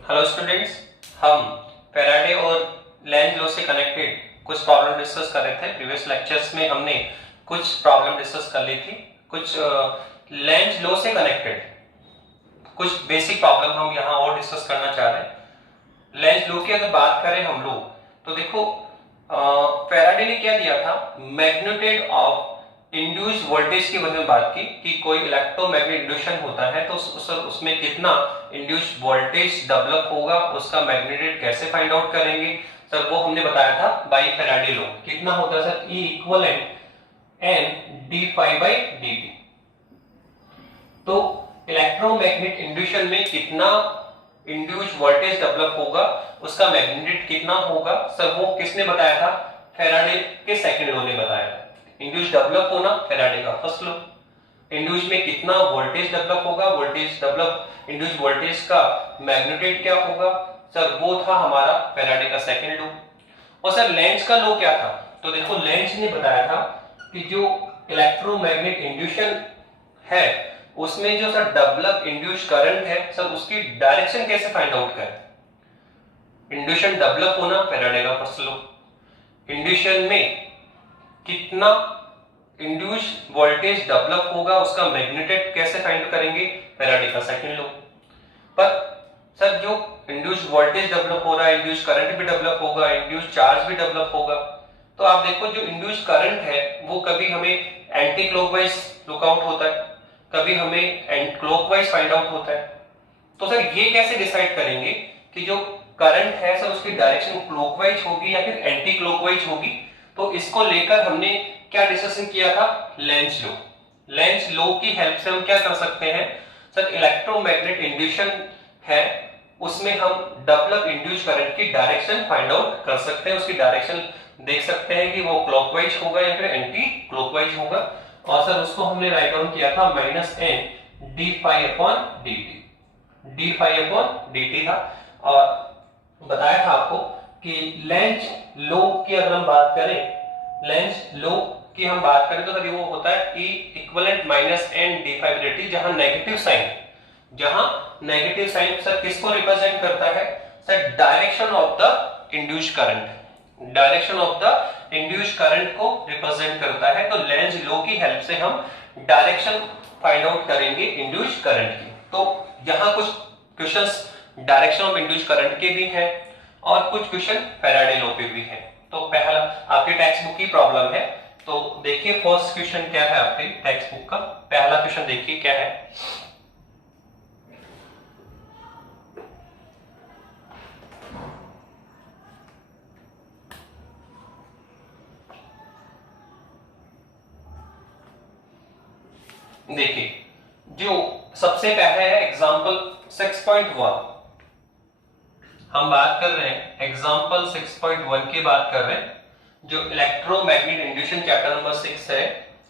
Hello students, हम Faraday और Lenz law से कनेक्टेड कुछ प्रॉब्लम डिस्कस कर रहे थे। प्रीवियस लेक्चर्स में हमने कुछ प्रॉब्लम डिस्कस कर ली थी। कुछ लेंज लॉ से कनेक्टेड कुछ बेसिक प्रॉब्लम हम यहाँ और डिस्कस करना चाह रहे हैं। लेंज लॉ की अगर बात करें हम लोग, तो देखो फैराडे ने क्या दिया था, मैग्नीट्यूड ऑफ इंड्यूस्ड वोल्टेज की वजह में बात की कि कोई इलेक्ट्रोमैग्नेटिक इंड्यूशन होता है तो उसमें कितना इंड्यूस्ड वोल्टेज डेवलप होगा, उसका मैग्नीट्यूड कैसे फाइंड आउट करेंगे। सर वो हमने बताया था बाय फैराडे लॉ। कितना होता है sir, E equivalent N D phi by D T. तो इलेक्ट्रोमैग्नेटिक इंड्यूशन में कितना इंड्यूस्ड वोल्टेज डेवलप होगा, उसका मैग्नीट्यूड कितना होगा, सर वो किसने बताया था, फैराडे के सेकंड लॉ ने बताया था। इंड्यूस्ड डेवलप होना फैराडे का फर्स्ट लॉ। इंड्यूस्ड में कितना वोल्टेज डेवलप होगा, वोल्टेज डेवलप इंड्यूस्ड वोल्टेज का मैग्नीट्यूड क्या होगा, सर वो था हमारा फैराडे का सेकंड लॉ। और सर लेंज का लॉ क्या था, तो देखो लेंज ने बताया था कि जो इलेक्ट्रोमैग्नेटिक इंड्यूशन है उसमें जो सर डेवलप इंड्यूस्ड करंट है, सर उसकी डायरेक्शन कैसे फाइंड आउट करें। इंड्यूशन डेवलप होना फैराडे का फर्स्ट लॉ। इंड्यूशन में कितना इंड्यूस्ड वोल्टेज डेवलप होगा, उसका मैग्नीट्यूड कैसे फाइंड करेंगे, फैराडे का सेकंड लॉ। पर सर जो इंड्यूस्ड वोल्टेज डेवलप हो रहा है, इंड्यूस्ड करंट भी डेवलप होगा, इंड्यूस्ड चार्ज भी डेवलप होगा। तो आप देखो जो इंड्यूस्ड करंट है वो कभी हमें एंटी क्लॉकवाइज लुकआउट होता है, कभी हमें क्लॉकवाइज फाइंड आउट होता है। तो सर ये कैसे डिसाइड करेंगे कि जो करंट है सर उसकी डायरेक्शन क्लॉकवाइज होगी या फिर एंटी क्लॉकवाइज होगी। तो इसको लेकर हमने क्या डिस्कशन किया था, लेंज लॉ। लेंज लॉ की हेल्प से हम क्या कर सकते हैं, सर इलेक्ट्रोमैग्नेटिक इंड्यूशन है उसमें हम डेवलप इंड्यूस्ड करंट की डायरेक्शन फाइंड आउट कर सकते हैं, उसकी डायरेक्शन देख सकते हैं कि वो क्लॉकवाइज होगा या फिर एंटी क्लॉकवाइज होगा। और सर उसको हमने राइट डाउन किया था minus N D phi upon D T, D phi upon D T था। और बताया था आपको कि लेंज लॉ की अगर हम बात करें, लेंज लॉ की हम बात करें तो सर वो होता है E equivalent minus N D phi D T, जहां नेगेटिव साइन सर किसको रिप्रेजेंट करता है, sir direction of the induced current, direction of the induced current को रिप्रेजेंट करता है। तो लेंज लॉ की हेल्प से हम डायरेक्शन फाइंड आउट करेंगे इंड्यूस्ड करंट की। तो यहां कुछ questions direction of induced current के भी हैं और कुछ क्वेश्चन फैराडे लॉ पे भी हैं। तो पहला आपके टेक्स्ट बुक की प्रॉब्लम है, तो देखिए फर्स्ट क्वेश्चन क्या है आपके टेक्स्ट बुक का। पहला क्वेश्चन देखिए क्या है, देखिए जो सबसे पहले है एग्जांपल 6.1। हम बात कर रहे हैं एग्जांपल 6.1 की बात कर रहे हैं, जो इलेक्ट्रोमैग्नेटिक इंड्यूशन चैप्टर नंबर 6 है,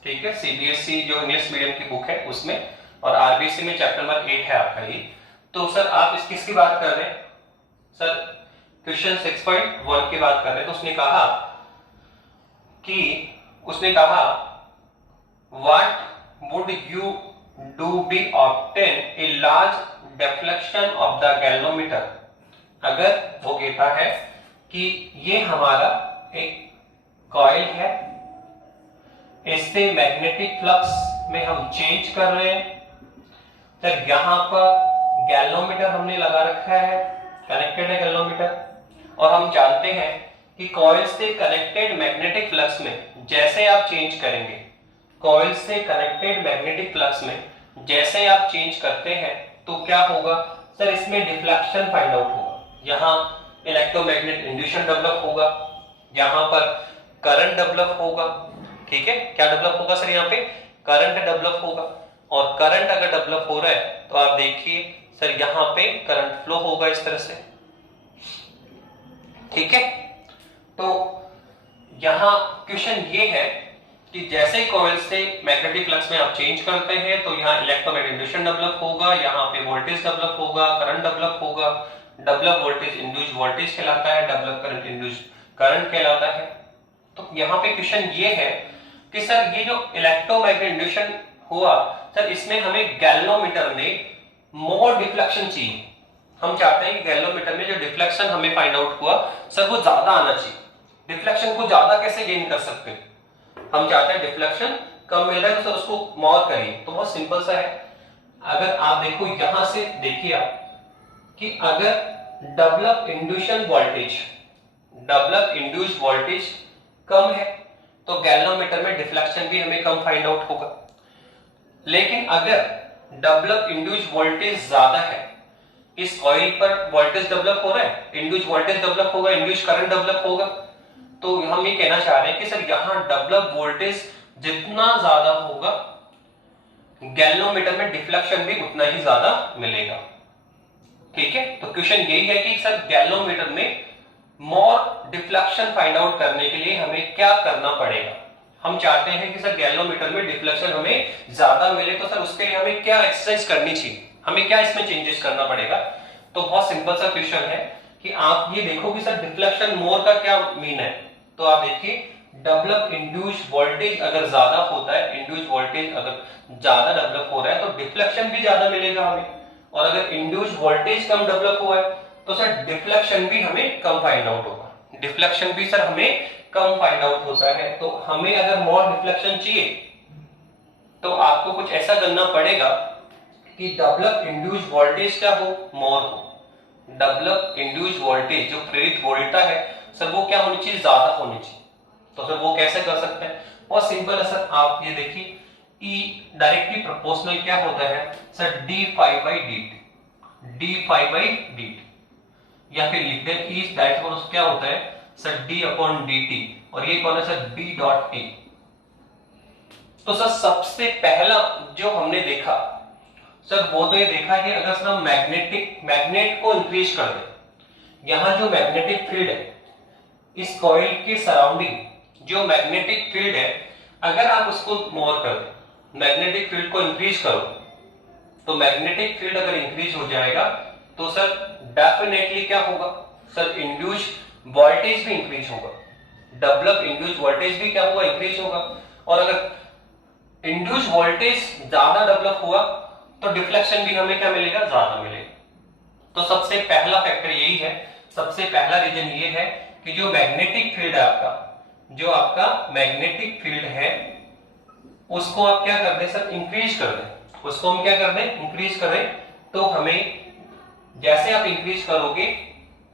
ठीक है, सीबीएसई जो इंग्लिश मीडियम की बुक है उसमें, और आरबीसी में चैप्टर नंबर 8 है आपका ये। तो सर आप इस किसकी बात कर रहे हैं, सर क्वेश्चन 6.1 की बात कर रहे हैं। तो उसने कहा what would you do be obtain a large deflection of the galvanometer। अगर वो कहता है कि ये हमारा एक कॉइल है, इससे मैग्नेटिक फ्लक्स में हम चेंज कर रहे हैं, तो यहां पर गैल्वेनोमीटर हमने लगा रखा है, कनेक्टेड है गैल्वेनोमीटर, और हम जानते हैं कि कॉइल से कनेक्टेड मैग्नेटिक फ्लक्स में जैसे आप चेंज करेंगे, कॉइल से कनेक्टेड मैग्नेटिक फ्लक्स में जैसे आप चेंज करते हैं तो क्या होगा, सर इसमें डिफ्लेक्शन फाइंड आउट होगा। यहां इलेक्ट्रोमैग्नेटिक इंड्यूशन डेवलप होगा, यहां पर करंट डेवलप होगा, ठीक है, क्या डेवलप होगा सर, यहां पे करंट डेवलप होगा। और करंट अगर डेवलप हो रहा है तो आप देखिए सर यहां पे करंट फ्लो होगा इस तरह से, ठीक है। तो यहां क्वेश्चन ये है कि जैसे कॉइल से मैग्नेटिक फ्लक्स में आप चेंज करते हैं तो यहाँ इलेक्ट्रोमैग्नेटिक इंड्यूशन डेवलप होगा, यहाँ पे वोल्टेज डेवलप होगा, करंट डेवलप होगा। डेवलप वोल्टेज इंड्यूस्ड वोल्टेज कहलाता है, डेवलप करंट इंड्यूस्ड करंट कहलाता है। तो यहाँ पे क्वेश्चन ये है कि सर ये जो इलेक्ट्रोमैग्नेटिक इंड्यूशन हुआ, सर इसमें हमें गैल्वेनोमीटर में मोर डिफ्लेक्शन चाहिए, हम चाहते हैं कि गैल्वेनोमीटर में जो डिफ्लेक्शन हमें फाइंड आउट हुआ सर वो ज्यादा आना चाहिए। डिफ्लेक्शन को ज्यादा कैसे गेन कर सकते हैं? हम चाहते हैं डिफ्लेक्शन कम मिल रहा है तो सर उसको मोर करिए। तो बहुत सिंपल सा है, अगर आप देखो यहां से देखिए आप कि अगर डेवलप इंड्यूस्ड वोल्टेज कम है तो गैल्वेनोमीटर में डिफ्लेक्शन भी हमें कम फाइंड आउट होगा। लेकिन अगर डेवलप इंड्यूस्ड वोल्टेज ज्यादा है, इस कॉइल पर वोल्टेज डेवलप हो रहा है, इंड्यूस्ड वोल्टेज डेवलप होगा, इंड्यूस्ड करंट डेवलप होगा, तो हम ये कहना चाह रहे हैं कि सर यहां डेवलप वोल्टेज जितना ज्यादा होगा गैल्वेनोमीटर में डिफ्लेक्शन भी उतना ही ज्यादा मिलेगा। ठीक है, तो क्वेश्चन यही है कि सर गैल्वेनोमीटर में मोर डिफ्लेक्शन फाइंड आउट करने के लिए हमें क्या करना पड़ेगा। हम चाहते हैं कि सर गैल्वेनोमीटर में डिफ्लेक्शन हमें ज्यादा मिले, तो सर उसके लिए हमें क्या एक्सरसाइज करनी चाहिए, हमें क्या इसमें चेंजेस करना पड़ेगा। तो बहुत सिंपल सा क्वेश्चन है कि आप ये देखो कि सर डिफ्लेक्शन मोर का क्या मीन है। तो आप देखिए डेवलप इंड्यूस्ड वोल्टेज अगर ज्यादा होता है, इंड्यूस्ड वोल्टेज अगर ज्यादा डेवलप हो रहा है तो डिफ्लेक्शन भी ज्यादा मिलेगा हमें, और अगर इंड्यूस्ड वोल्टेज कम डेवलप हुआ है तो सर डिफ्लेक्शन भी हमें कम फाइंड आउट होगा। डिफ्लेक्शन भी सर हमें कम फाइंड आउट होता है। तो हमें अगर मोर डिफ्लेक्शन चाहिए तो आपको कुछ ऐसा करना पड़ेगा कि डेवलप इंड्यूस्ड वोल्टेज क्या हो, मोर हो। डेवलप इंड्यूस्ड वोल्टेज जो प्रेरित वोल्टा है सर वो क्या होनी चाहिए, ज्यादा होनी चाहिए। तो सर वो कैसे कर सकते हैं, बहुत सिंपल है सर, आप ये देखिए E डायरेक्टली प्रोपोर्शनल क्या होता है sir, d phi by dt, या फिर लिख दें E डायरेक्ट क्या होता है सर d अपॉन dt, और ये कौन है सर b डॉट a। तो सर सबसे पहला जो हमने देखा सर वो तो ये देखा कि अगर सर हम मैग्नेट को इंक्रीज कर दे, यहां जो मैग्नेटिक फील्ड है इस कॉइल के सराउंडिंग जो मैग्नेटिक फील्ड है, अगर आप उसको मोर कर दे, मैग्नेटिक फील्ड को इंक्रीज करो, तो मैग्नेटिक फील्ड अगर इंक्रीज हो जाएगा तो सर डेफिनेटली क्या होगा सर, इंड्यूस्ड वोल्टेज भी इंक्रीज होगा। डेवलप इंड्यूस्ड वोल्टेज भी क्या होगा, इंक्रीज होगा। और अगर इंड्यूस्ड वोल्टेज ज्यादा डेवलप हुआ तो डिफ्लेक्शन भी हमें क्या मिलेगा, ज्यादा मिलेगा। तो सबसे पहला फैक्टर यही है, सबसे पहला रीजन ये है कि जो मैग्नेटिक फील्ड है आपका, जो आपका मैग्नेटिक फील्ड है उसको आप क्या कर दें सर, इंक्रीज कर दें। उसको हम क्या कर दें, इंक्रीज करें। तो हमें जैसे आप इंक्रीज करोगे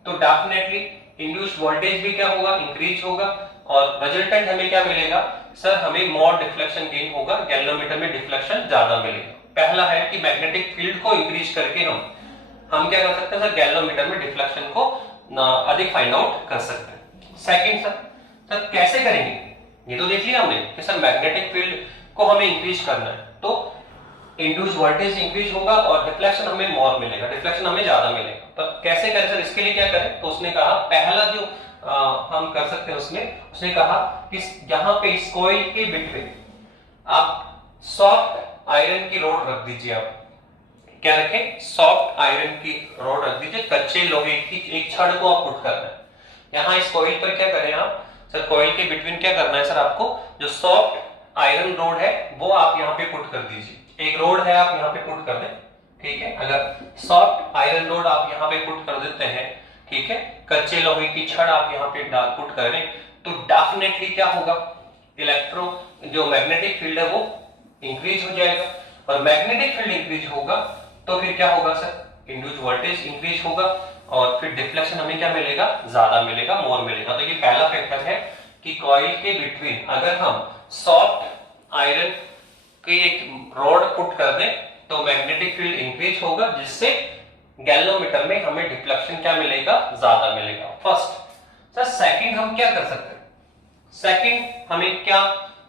तो डेफिनेटली इंड्यूस्ड वोल्टेज भी क्या होगा, इंक्रीज होगा, और रिजल्टेंट हमें क्या मिलेगा सर, हमें मोर डिफ्लेक्शन गेन होगा, गैल्वेनोमीटर में डिफ्लेक्शन ज्यादा मिलेगा। पहला है कि मैग्नेटिक फील्ड को इंक्रीज करके हम क्या कर सकते हैं सर, गैल्वेनोमीटर में डिफ्लेक्शन को अधिक फाइंड आउट कर सकते हैं। सेकंड सर कैसे करेंगे, ये तो देख लिया हमने कि सर मैग्नेटिक फील्ड को हमें इंक्रीज करना है तो इंड्यूस्ड वोल्टेज इंक्रीज होगा और डिफ्लेक्शन हमें मोर मिलेगा, डिफ्लेक्शन हमें ज्यादा मिलेगा। पर कैसे करें सर, इसके लिए क्या करें, तो उसने कहा पहला जो हम कर सकते हैं उसने कहा कि यहां पे इस कॉइल के बिटवीन आप सॉफ्ट आयरन की रोड रख दीजिए। आप क्या रखें, सॉफ्ट आयरन की रोड रख दीजिए, कच्चे लोहे की एक छड़ को आप पुट करना है। यहां इस कॉइल पर क्या करें आप सर, कॉइल के बिटवीन क्या करना है सर, आपको जो सॉफ्ट आयरन रोड है वो आप यहाँ पे पुट कर दीजिए। एक रोड है आप यहाँ पे पुट कर दें, ठीक है। अगर सॉफ्ट आयरन रोड आप यहाँ पे पुट कर देते हैं, ठीक है, कच्चे लोहे की छड़ आप यहाँ पे पुट करें, तो डेफिनेटली क्या होगा, जो मैग्नेटिक फील्ड है वो इंक्रीज हो जाएगा, और मैग्नेटिक फील्ड इंक्रीज होगा तो फिर क्या होगा सर, इंड्यूस्ड वोल्टेज इंक्रीज होगा, और फिर डिफ्लेक्शन हमें क्या मिलेगा, ज्यादा मिलेगा, मोर मिलेगा। तो ये पहला फैक्टर है कि कॉइल के बिटवीन अगर हम सॉफ्ट आयरन की एक रॉड पुट कर दें तो मैग्नेटिक फील्ड इंक्रीज होगा, जिससे गैल्वेनोमीटर में हमें डिफ्लेक्शन क्या मिलेगा, ज्यादा मिलेगा। फर्स्ट सर, सेकंड हम क्या कर सकते हैं, सेकंड हमें क्या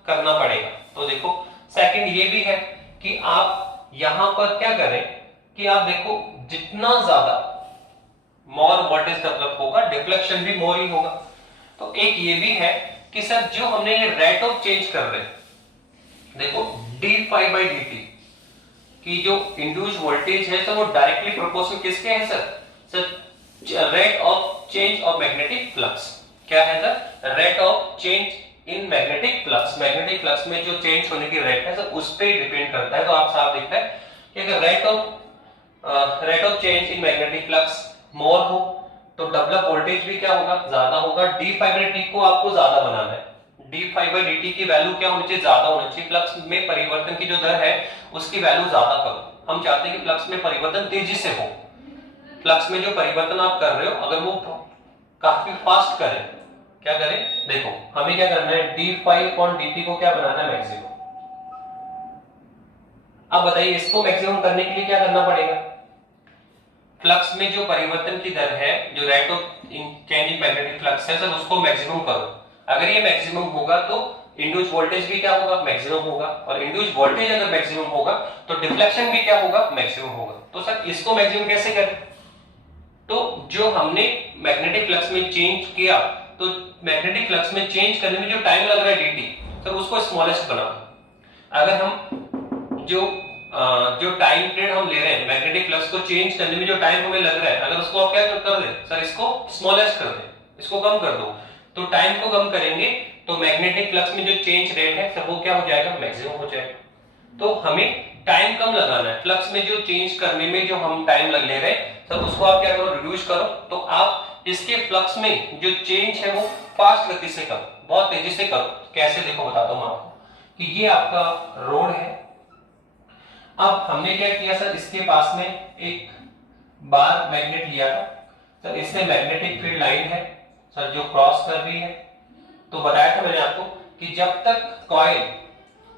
करना पड़ेगा, तो देखो सेकंड ये भी है कि आप यहां पर क्या करें कि आप देखो जितना ज्यादा मोर वोल्टेज डेवलप होगा डिफ्लेक्शन भी मोर ही होगा। तो एक ये भी है कि सर जो हमने ये रेट ऑफ चेंज कर रहे हैं, देखो d phi by dt की जो इंड्यूस्ड वोल्टेज है तो वो डायरेक्टली प्रोपोर्शनल किसके है sir, rate of change of magnetic flux. क्या है sir, rate of change in magnetic flux. Magnetic flux में जो चेंज होने की रेट है सर उस पर डिपेंड करता है। तो आप साफ दिखता है कि अगर rate of rate of change in magnetic flux more हो तो डेवलप वोल्टेज भी क्या होगा, ज्यादा होगा। डी फाई बाई डी को आपको ज्यादा बनाना है, D phi by D T की वैल्यू क्या होनी चाहिए, ज्यादा होनी चाहिए। फ्लक्स में परिवर्तन की जो दर है उसकी वैल्यू ज्यादा करो। हम चाहते हैं कि फ्लक्स में परिवर्तन तेजी से हो। फ्लक्स में जो परिवर्तन आप कर रहे हो अगर वो काफी फास्ट करें, क्या करें, देखो हमें क्या करना है, D phi upon D T को क्या बनाना है, मैक्सिमम। अब बताइए इसको मैक्सिमम करने के लिए क्या करना पड़ेगा, फ्लक्स में जो परिवर्तन की दर है, जो rate of change in magnetic flux है सर, उसको मैक्सिमम करो। अगर ये मैक्सिमम होगा तो इंड्यूस्ड वोल्टेज भी क्या होगा, मैक्सिमम होगा। और इंड्यूस्ड वोल्टेज अगर मैक्सिमम होगा तो डिफ्लेक्शन भी क्या होगा, मैक्सिमम होगा। तो सर इसको मैक्सिमम कैसे करें, तो जो हमने मैग्नेटिक फ्लक्स में चेंज किया, तो मैग्नेटिक फ्लक्स में चेंज करने में जो टाइम लग रहा है dt, सर उसको स्मॉलेस्ट बनाओ। अगर हम जो टाइम पीरियड हम ले रहे हैं मैग्नेटिक फ्लक्स को चेंज करने में जो टाइम हमें लग रहा है, अगर उसको आप क्या कर दें सर, इसको स्मॉलेस्ट कर दें, इसको कम कर दो, तो टाइम को कम करेंगे तो मैग्नेटिक फ्लक्स में जो चेंज रेट है सर वो क्या हो जाएगा, मैक्सिमम हो जाएगा। तो हमें टाइम कम लगाना है, फ्लक्स में जो चेंज करने में जो हम टाइम लग ले रहे हैं सर उसको आप क्या करो, रिड्यूस करो। तो आप इसके फ्लक्स में जो चेंज है वो फास्ट गति से करो, बहुत तेजी से करो। कैसे, देखो बताता हूं आपको कि ये आपका रोड है। अब हमने क्या किया सर, इसके पास में एक बार मैग्नेट लिया था सर, इसमें मैग्नेटिक फील्ड लाइन है सर जो क्रॉस कर रही है। तो बताया था मैंने आपको कि जब तक कॉइल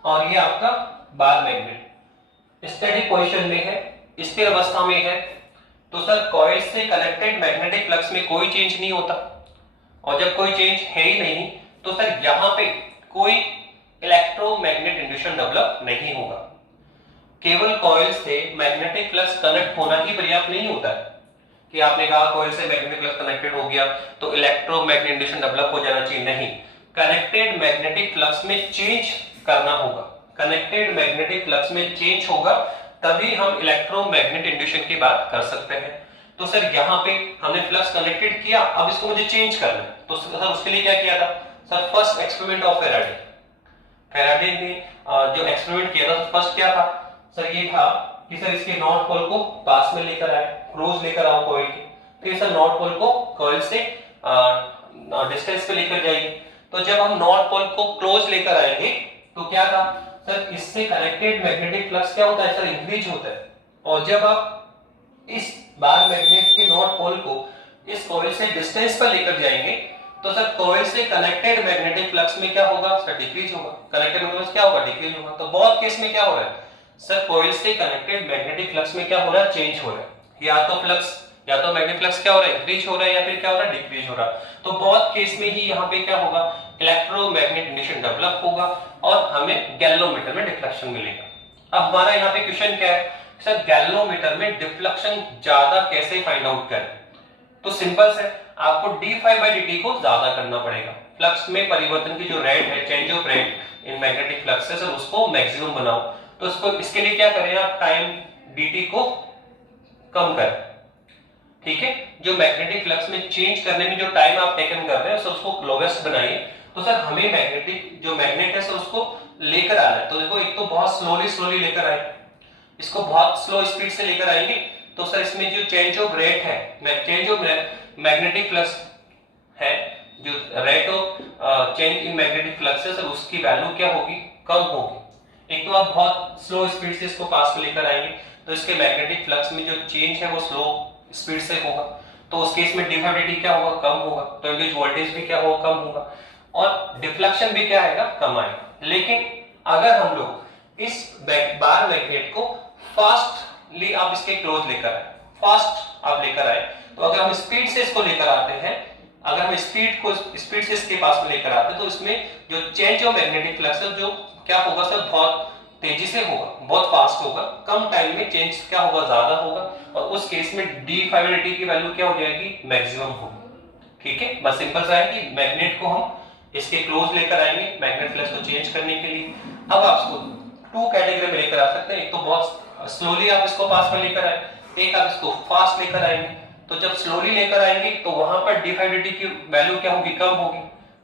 और ये आपका बार मैग्नेट स्टैटिक पोजीशन में है, स्थिर अवस्था में है, तो सर कॉइल से कनेक्टेड मैग्नेटिक फ्लक्स में कोई चेंज नहीं होता। और जब कोई चेंज है ही नहीं तो सर यहां पे कोई इलेक्ट्रोमैग्नेट इंड्यूशन डेवलप नहीं होगा। केवल कॉइल से मैग्नेटिक फ्लक्स कनेक्ट होना ही पर्याप्त नहीं होता है कि आपने कहा कॉइल से मैग्नेटिक फ्लक्स कनेक्टेड हो गया तो इलेक्ट्रोमैग्नेट इंड्यूशन डेवलप हो जाना चाहिए, नहीं। कनेक्टेड मैग्नेटिक फ्लक्स में चेंज करना होगा, कनेक्टेड मैग्नेटिक फ्लक्स में चेंज होगा तभी हम इलेक्ट्रोमैग्नेट इंड्यूशन की बात कर सकते हैं। तो सर यहाँ पे हमने फ्लक्स कनेक्टेड किया, अब इसको मुझे चेंज करना है, तो सर उसके लिए क्या किया था sir, first experiment of Faraday. Faraday ने जो एक्सपेरिमेंट किया था फर्स्ट क्या था सर, ये था कि सर इसके नॉर्थ पोल को पास में लेकर आए, क्लोज लेकर आओ कॉइल के, फिर सर नॉर्थ पोल को कॉइल से डिस्टेंस पे लेकर जाइए। तो जब हम नॉर्थ पोल को क्लोज लेकर आएंगे तो क्या था सर, इससे कनेक्टेड मैग्नेटिक फ्लक्स क्या होता है सर, इंक्रीज होता है। और जब आप इस बार मैग्नेट के नॉर्थ पोल को इस कॉइल से डिस्टेंस पर लेकर जाएंगे तो सर कॉइल से कनेक्टेड मैग्नेटिक फ्लक्स में क्या होगा सर, डिक्रीज होगा। कनेक्टेड मैग्नेटिक फ्लक्स क्या होगा, डिक्रीज होगा। तो बहुत केस में क्या हो रहा है सर, कॉइल से कनेक्टेड मैग्नेटिक फ्लक्स में क्या हो रहा है, चेंज हो रहा है। या तो मैग्नेटिक फ्लक्स क्या हो रहा है, इंक्रीज हो रहा है, या फिर क्या हो रहा है, डिक्रीज हो रहा है। तो बहुत केस में ही यहाँ पे क्या होगा, इलेक्ट्रोमैग्नेट इंड्यूशन डेवलप होगा और हमें गैल्वेनोमीटर में डिफ्लेक्शन मिलेगा। अब हमारा यहाँ पे क्वेश्चन क्या है सर, गैल्वेनोमीटर में डिफ्लेक्शन ज्यादा कैसे फाइंड आउट करें। तो सिंपल से आपको D phi by D T को ज्यादा करना पड़ेगा। फ्लक्स में परिवर्तन की जो रेट है, change of rate in magnetic flux है सर, उसको मैक्सिमम बनाओ। तो इसके लिए क्या करें आप, टाइम dt को कम करें, ठीक है। जो मैग्नेटिक फ्लक्स में चेंज करने में जो टाइम आप टेकन कर रहे हैं सर उसको लोवेस्ट बनाइए। तो सर हमें मैग्नेटिक जो मैग्नेट है सर उसको लेकर आना है। तो देखो एक तो बहुत स्लोली लेकर आए, इसको बहुत स्लो स्पीड से लेकर आएंगे तो सर इसमें जो चेंज ऑफ रेट है, चेंज ऑफ मैग्नेटिक फ्लक्स है, जो rate of change in magnetic flux है सर, उसकी वैल्यू क्या होगी, कम होगी। एक तो आप बहुत स्लो स्पीड से इसको पास में लेकर आएंगे तो इसके मैग्नेटिक फ्लक्स में जो चेंज है वो स्लो स्पीड से होगा, तो उस केस में डी फाई डी टी क्या होगा, कम होगा। तो इंड्यूस्ड वोल्टेज भी क्या होगा, कम होगा और डिफ्लेक्शन भी क्या आएगा, कम आएगा। लेकिन अगर हम लोग इस बार मैग्नेट को फास्टली आप इसके क्लोज लेकर आए, फास्ट आप लेकर आए, तो अगर हम स्पीड से इसको लेकर आते हैं, अगर हम स्पीड से इसके पास में लेकर आते हैं तो इसमें जो चेंज ऑफ मैग्नेटिक फ्लक्स है जो क्या होगा सर, बहुत तेजी से होगा, बहुत फास्ट होगा, कम टाइम में चेंज क्या होगा, ज्यादा होगा और उस केस में D phi by D T की वैल्यू क्या हो जाएगी, मैक्सिमम होगी। ठीक है, बस सिंपल सा है कि मैग्नेट को हम इसके क्लोज लेकर आएंगे मैग्नेट फ्लक्स को चेंज करने के लिए। अब आप इसको टू कैटेगरी में लेकर आ सकते हैं, एक तो बहुत स्लोली आप इसको पास में लेकर आए, एक आप इसको फास्ट लेकर आएंगे। तो जब स्लोली लेकर आएंगे तो वहां पर डी फाई डी टी की वैल्यू क्या होगी, कम होगी,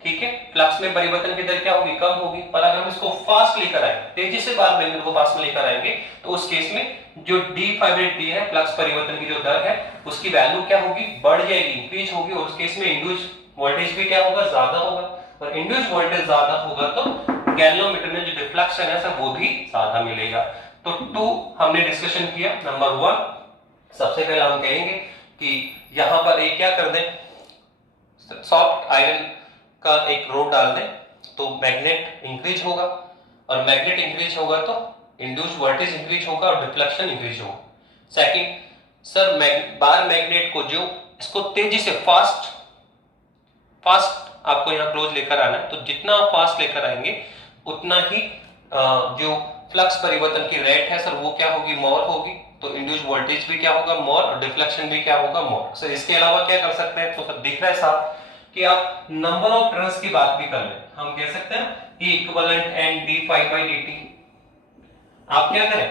ठीक है, फ्लक्स में परिवर्तन की दर क्या होगी, कम होगी। पर अगर हम इसको फास्ट लेकर आए, तेजी से बार मैग्नेट को पास में लेकर आएंगे, तो उस केस में जो d/dt है, फ्लक्स परिवर्तन की जो दर है, उसकी वैल्यू क्या होगी, बढ़ जाएगी, इंक्रीज होगी, और उस केस में इंड्यूस वोल्टेज भी क्या होगा, ज्यादा होगा। और इंड्यूस वोल्टेज ज्यादा होगा तो गैल्वेनोमीटर में जो डिफ्लेक्शन है सर वो भी ज्यादा मिलेगा। तो 2 हमने डिस्कशन किया। नंबर 1 सबसे पहले हम कहेंगे कि यहां पर एक क्या कर दें, सॉफ्ट आयरन का एक रोड डाल दें तो मैग्नेट इंक्रीज होगा, और मैग्नेट इंक्रीज होगा तो इंड्यूस वोल्टेज इंक्रीज होगा और डिफ्लेक्शन इंक्रीज होगा। सेकंड सर, बार मैग्नेट को जो इसको तेजी से फास्ट आपको यहाँ क्लोज लेकर आना है, तो जितना आप फास्ट लेकर आएंगे उतना ही जो फ्लक्स परिवर्तन की रेट है सर वो क्या होगी, मोर होगी। तो इंड्यूस वोल्टेज भी क्या होगा, मोर, और डिफ्लेक्शन भी क्या होगा, मोर। सर इसके अलावा क्या कर सकते हैं, तो सर दिख रहा है साफ कि आप नंबर ऑफ टर्न्स की बात भी कर लें। हम कह सकते हैं E इक्विवेलेंट एंड d/dt। आप क्या करें,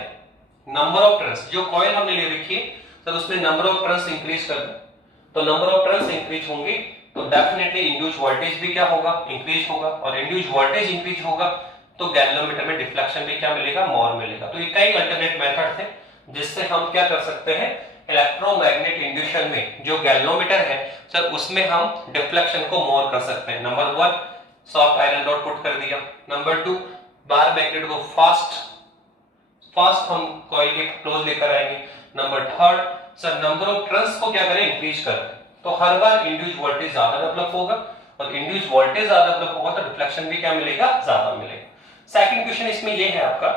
नंबर ऑफ टर्न्स जो कॉइल हमने ले रखी है सर उसमें नंबर ऑफ टर्न्स इंक्रीज कर दें, तो नंबर ऑफ टर्न्स इंक्रीज होंगे तो डेफिनेटली इंड्यूस वोल्टेज भी क्या होगा, इंक्रीज होगा, और इंड्यूस वोल्टेज इंक्रीज होगा तो गैल्वेनोमीटर में डिफ्लेक्शन भी क्या मिलेगा, मोर मिलेगा। तो ये कई अल्टरनेट मेथड थे जिससे हम क्या कर सकते हैं, इलेक्ट्रोमैग्नेट इंड्यूशन में जो गैल्वेनोमीटर है सर उसमें हम डिफ्लेक्शन को मोर कर सकते हैं। Number 1 soft iron rod put कर दिया। नंबर 2 बार मैग्नेट को फास्ट हम कॉइल के क्लोज लेकर आएंगे। Number 3 sir number of turns को क्या करें, इंक्रीज करें, तो हर बार इंड्यूस वोल्टेज ज्यादा डेवलप होगा, और इंड्यूस वोल्टेज ज्यादा डेवलप होगा तो डिफ्लेक्शन भी क्या मिलेगा, ज्यादा मिलेगा। सेकंड क्वेश्चन इसमें यह है आपका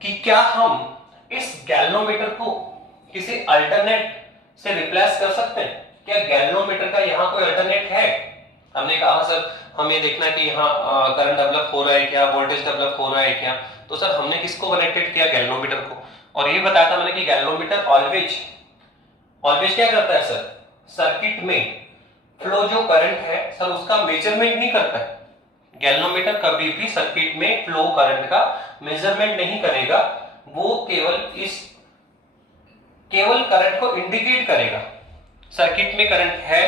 कि क्या हम इस गैल्वेनोमीटर को किसी अल्टरनेट से रिप्लेस कर सकते हैं, क्या गैल्वेनोमीटर का यहाँ कोई अल्टरनेट है। हमने कहा सर हमें देखना है कि यहाँ करंट डेवलप हो रहा है क्या, वोल्टेज डेवलप हो रहा है क्या, तो सर हमने किसको कनेक्टेड किया, गैल्वेनोमीटर को। और ये बताया था मैंने कि गैल्वेनोमीटर ऑलवेज क्या करता है सर, सर्किट में फ्लो जो करंट है सर उसका मेजरमेंट नहीं करता है। गैल्वेनोमीटर कभी भी सर्किट में फ्लो करंट का मेजरमेंट नहीं करेगा, वो केवल करंट को इंडिकेट करेगा, सर्किट में करंट है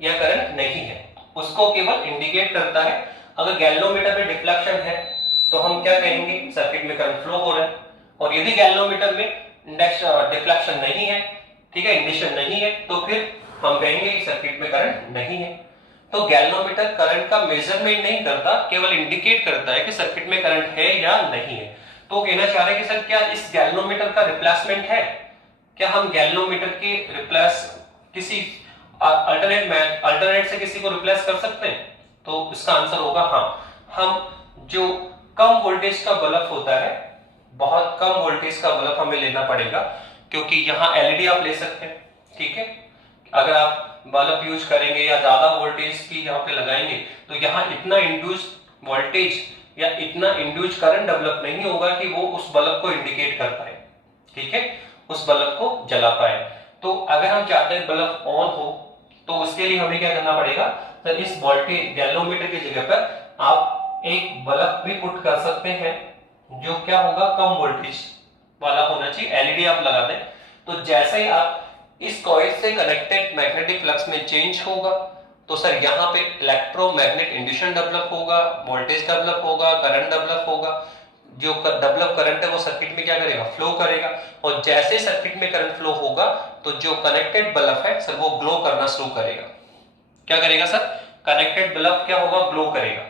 या करंट नहीं है उसको केवल इंडिकेट करता है। अगर गैल्वेनोमीटर में डिफ्लेक्शन है तो हम क्या कहेंगे, सर्किट में करंट फ्लो हो रहा है, और यदि गैल्वेनोमीटर में डिफ्लेक्शन नहीं है, ठीक है, इंडिकेशन नहीं है, तो फिर हम कहेंगे कि सर्किट में करंट नहीं है। तो गैल्वेनोमीटर करंट का मेजरमेंट नहीं करता, केवल इंडिकेट करता है कि सर्किट में करंट है या नहीं है। तो कहना चाह रहे हैं कि सर क्या इस गैल्वेनोमीटर का रिप्लेसमेंट है, क्या हम गैल्वेनोमीटर की रिप्लेस किसी अल्टरनेट से किसी को रिप्लेस कर सकते हैं, तो इसका आंसर होगा हाँ। हम जो कम वोल्टेज का बल्ब होता है, बहुत कम वोल्टेज का बल्ब हमें लेना पड़ेगा, क्योंकि यहाँ एलईडी आप ले सकते हैं, ठीक है। अगर आप बल्ब यूज करेंगे या ज्यादा वोल्टेज की यहाँ पे लगाएंगे तो यहाँ इतना इंड्यूस वोल्टेज या इतना इंड्यूस करंट डेवलप नहीं होगा कि वो उस बल्ब को इंडिकेट कर पाए, ठीक है, उस बल्ब को जला पाए। तो अगर हम चाहते हैं बल्ब ऑन हो तो उसके लिए हमें क्या करना पड़ेगा, तो इस वोल्टेज गैल्वेनोमीटर की जगह पर आप एक बल्ब भी पुट कर सकते हैं जो क्या होगा, कम वोल्टेज वाला होना चाहिए, एलईडी आप लगा दें। तो जैसे ही आप इस कॉइल से कनेक्टेड मैग्नेटिक फ्लक्स में चेंज होगा तो सर यहाँ पे इलेक्ट्रोमैग्नेट इंड्यूशन डेवलप होगा, वोल्टेज डेवलप होगा, करंट डेवलप होगा। जो डेवलप करंट है वो सर्किट में क्या करेगा, फ्लो करेगा, और जैसे सर्किट में करंट फ्लो होगा तो जो कनेक्टेड बल्ब है सर वो ग्लो करना शुरू करेगा। क्या करेगा सर, कनेक्टेड बल्ब क्या होगा, ग्लो करेगा।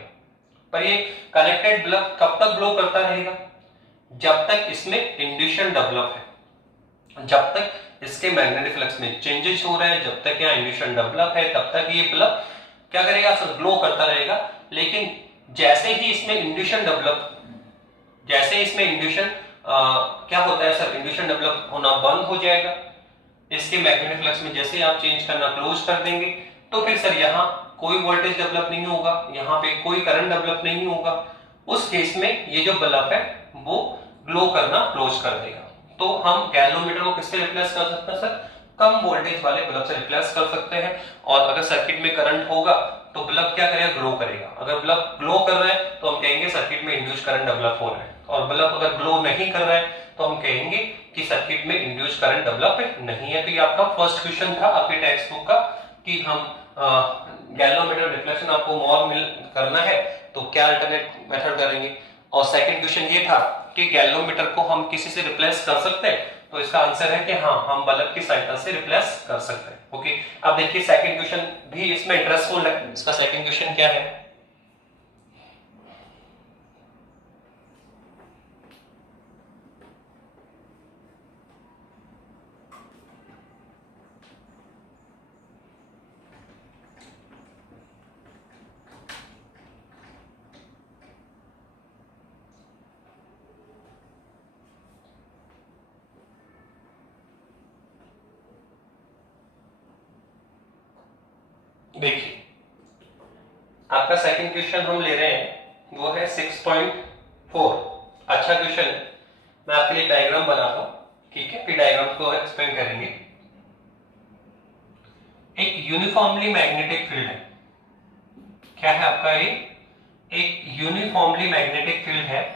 पर ये कनेक्टेड बल्ब कब तक ग्लो करता रहेगा, जब तक इसमें इंड्यूशन डेवलप है, जब तक इसके मैग्नेटिक फ्लक्स में चेंजेस हो रहे हैं, जब तक यहाँ इंड्यूशन डेवलप है तब तक ये बल्ब क्या करेगा सर, ग्लो करता रहेगा। लेकिन जैसे ही इसमें इंड्यूशन क्या होता है सर, इंड्यूशन डेवलप होना बंद हो जाएगा, इसके मैग्नेटिक फ्लक्स में जैसे आप चेंज करना क्लोज कर देंगे तो फिर सर यहाँ कोई वोल्टेज डेवलप नहीं होगा, यहाँ पे कोई करंट डेवलप नहीं होगा। उस केस में ये जो बल्ब है वो ग्लो करना क्लोज कर देगा। तो हम गैल्वेनोमीटर को किससे रिप्लेस कर सकते हैं सर, कम वोल्टेज वाले बल्ब से रिप्लेस कर सकते हैं। और अगर सर्किट में करंट होगा तो बल्ब क्या करेगा, ग्लो करेगा। अगर बल्ब ग्लो कर रहा है तो हम कहेंगे सर्किट में इंड्यूस करंट डेवलप हो रहा है, और बल्ब अगर ग्लो नहीं कर रहा है तो हम कहेंगे कि सर्किट में इंड्यूस करंट डेवलप नहीं है। तो ये आपका फर्स्ट क्वेश्चन था आपके टेक्स्ट बुक का कि हम गैल्वेनोमीटर डिफ्लेक्शन आपको मोर मिल करना है तो क्या अल्टरनेट मेथड करेंगे। और सेकंड क्वेश्चन ये था कि गैल्वेनोमीटर को हम किसी से रिप्लेस कर सकते हैं, तो इसका आंसर है कि हाँ, हम बल्ब की सहायता से रिप्लेस कर सकते हैं। ओके, अब देखिए सेकंड क्वेश्चन भी इसमें इंटरेस्टफुल है। इसका सेकंड क्वेश्चन क्या है, देखिए आपका सेकंड क्वेश्चन हम ले रहे हैं वो है 6.4। अच्छा क्वेश्चन, मैं आपके लिए डायग्राम बनाता हूं, ठीक है, फिर डायग्राम को एक्सप्लेन करेंगे। एक यूनिफॉर्मली मैग्नेटिक फील्ड है, क्या है आपका ये, एक यूनिफॉर्मली मैग्नेटिक फील्ड है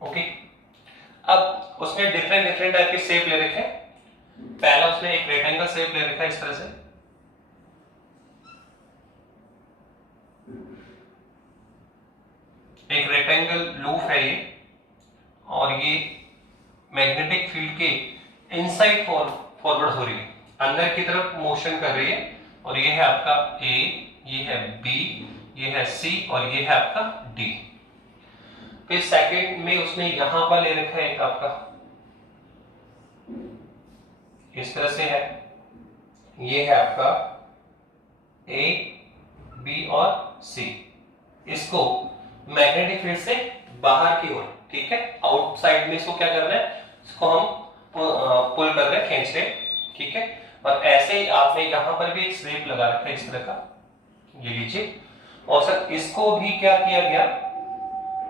ओके। अब उसने डिफरेंट डिफरेंट टाइप के शेप ले रखे हैं। पहला उसने एक रेक्टेंगल शेप ले रखा है इस तरह से, एक रेक्टेंगल लूप है ये, और ये मैग्नेटिक फील्ड के इनसाइड फॉरवर्ड हो रही है, अंदर की तरफ मोशन कर रही है। और ये है आपका ए, ये है बी, ये है सी, और ये है आपका डी। फिर सेकंड में उसने यहां पर ले रखा है एक आपका इस तरह से है, ये है आपका ए, बी और सी। इसको मैग्नेटिक फील्ड से बाहर की ओर, ठीक है, आउटसाइड में इसको क्या करना है, इसको हम पुल कर रहे हैं, खींच रहे हैं, ठीक है। और ऐसे ही आपने यहां पर भी एक स्लिप लगा रखा है इस तरह का, ये लीजिए। और सर इसको भी क्या किया गया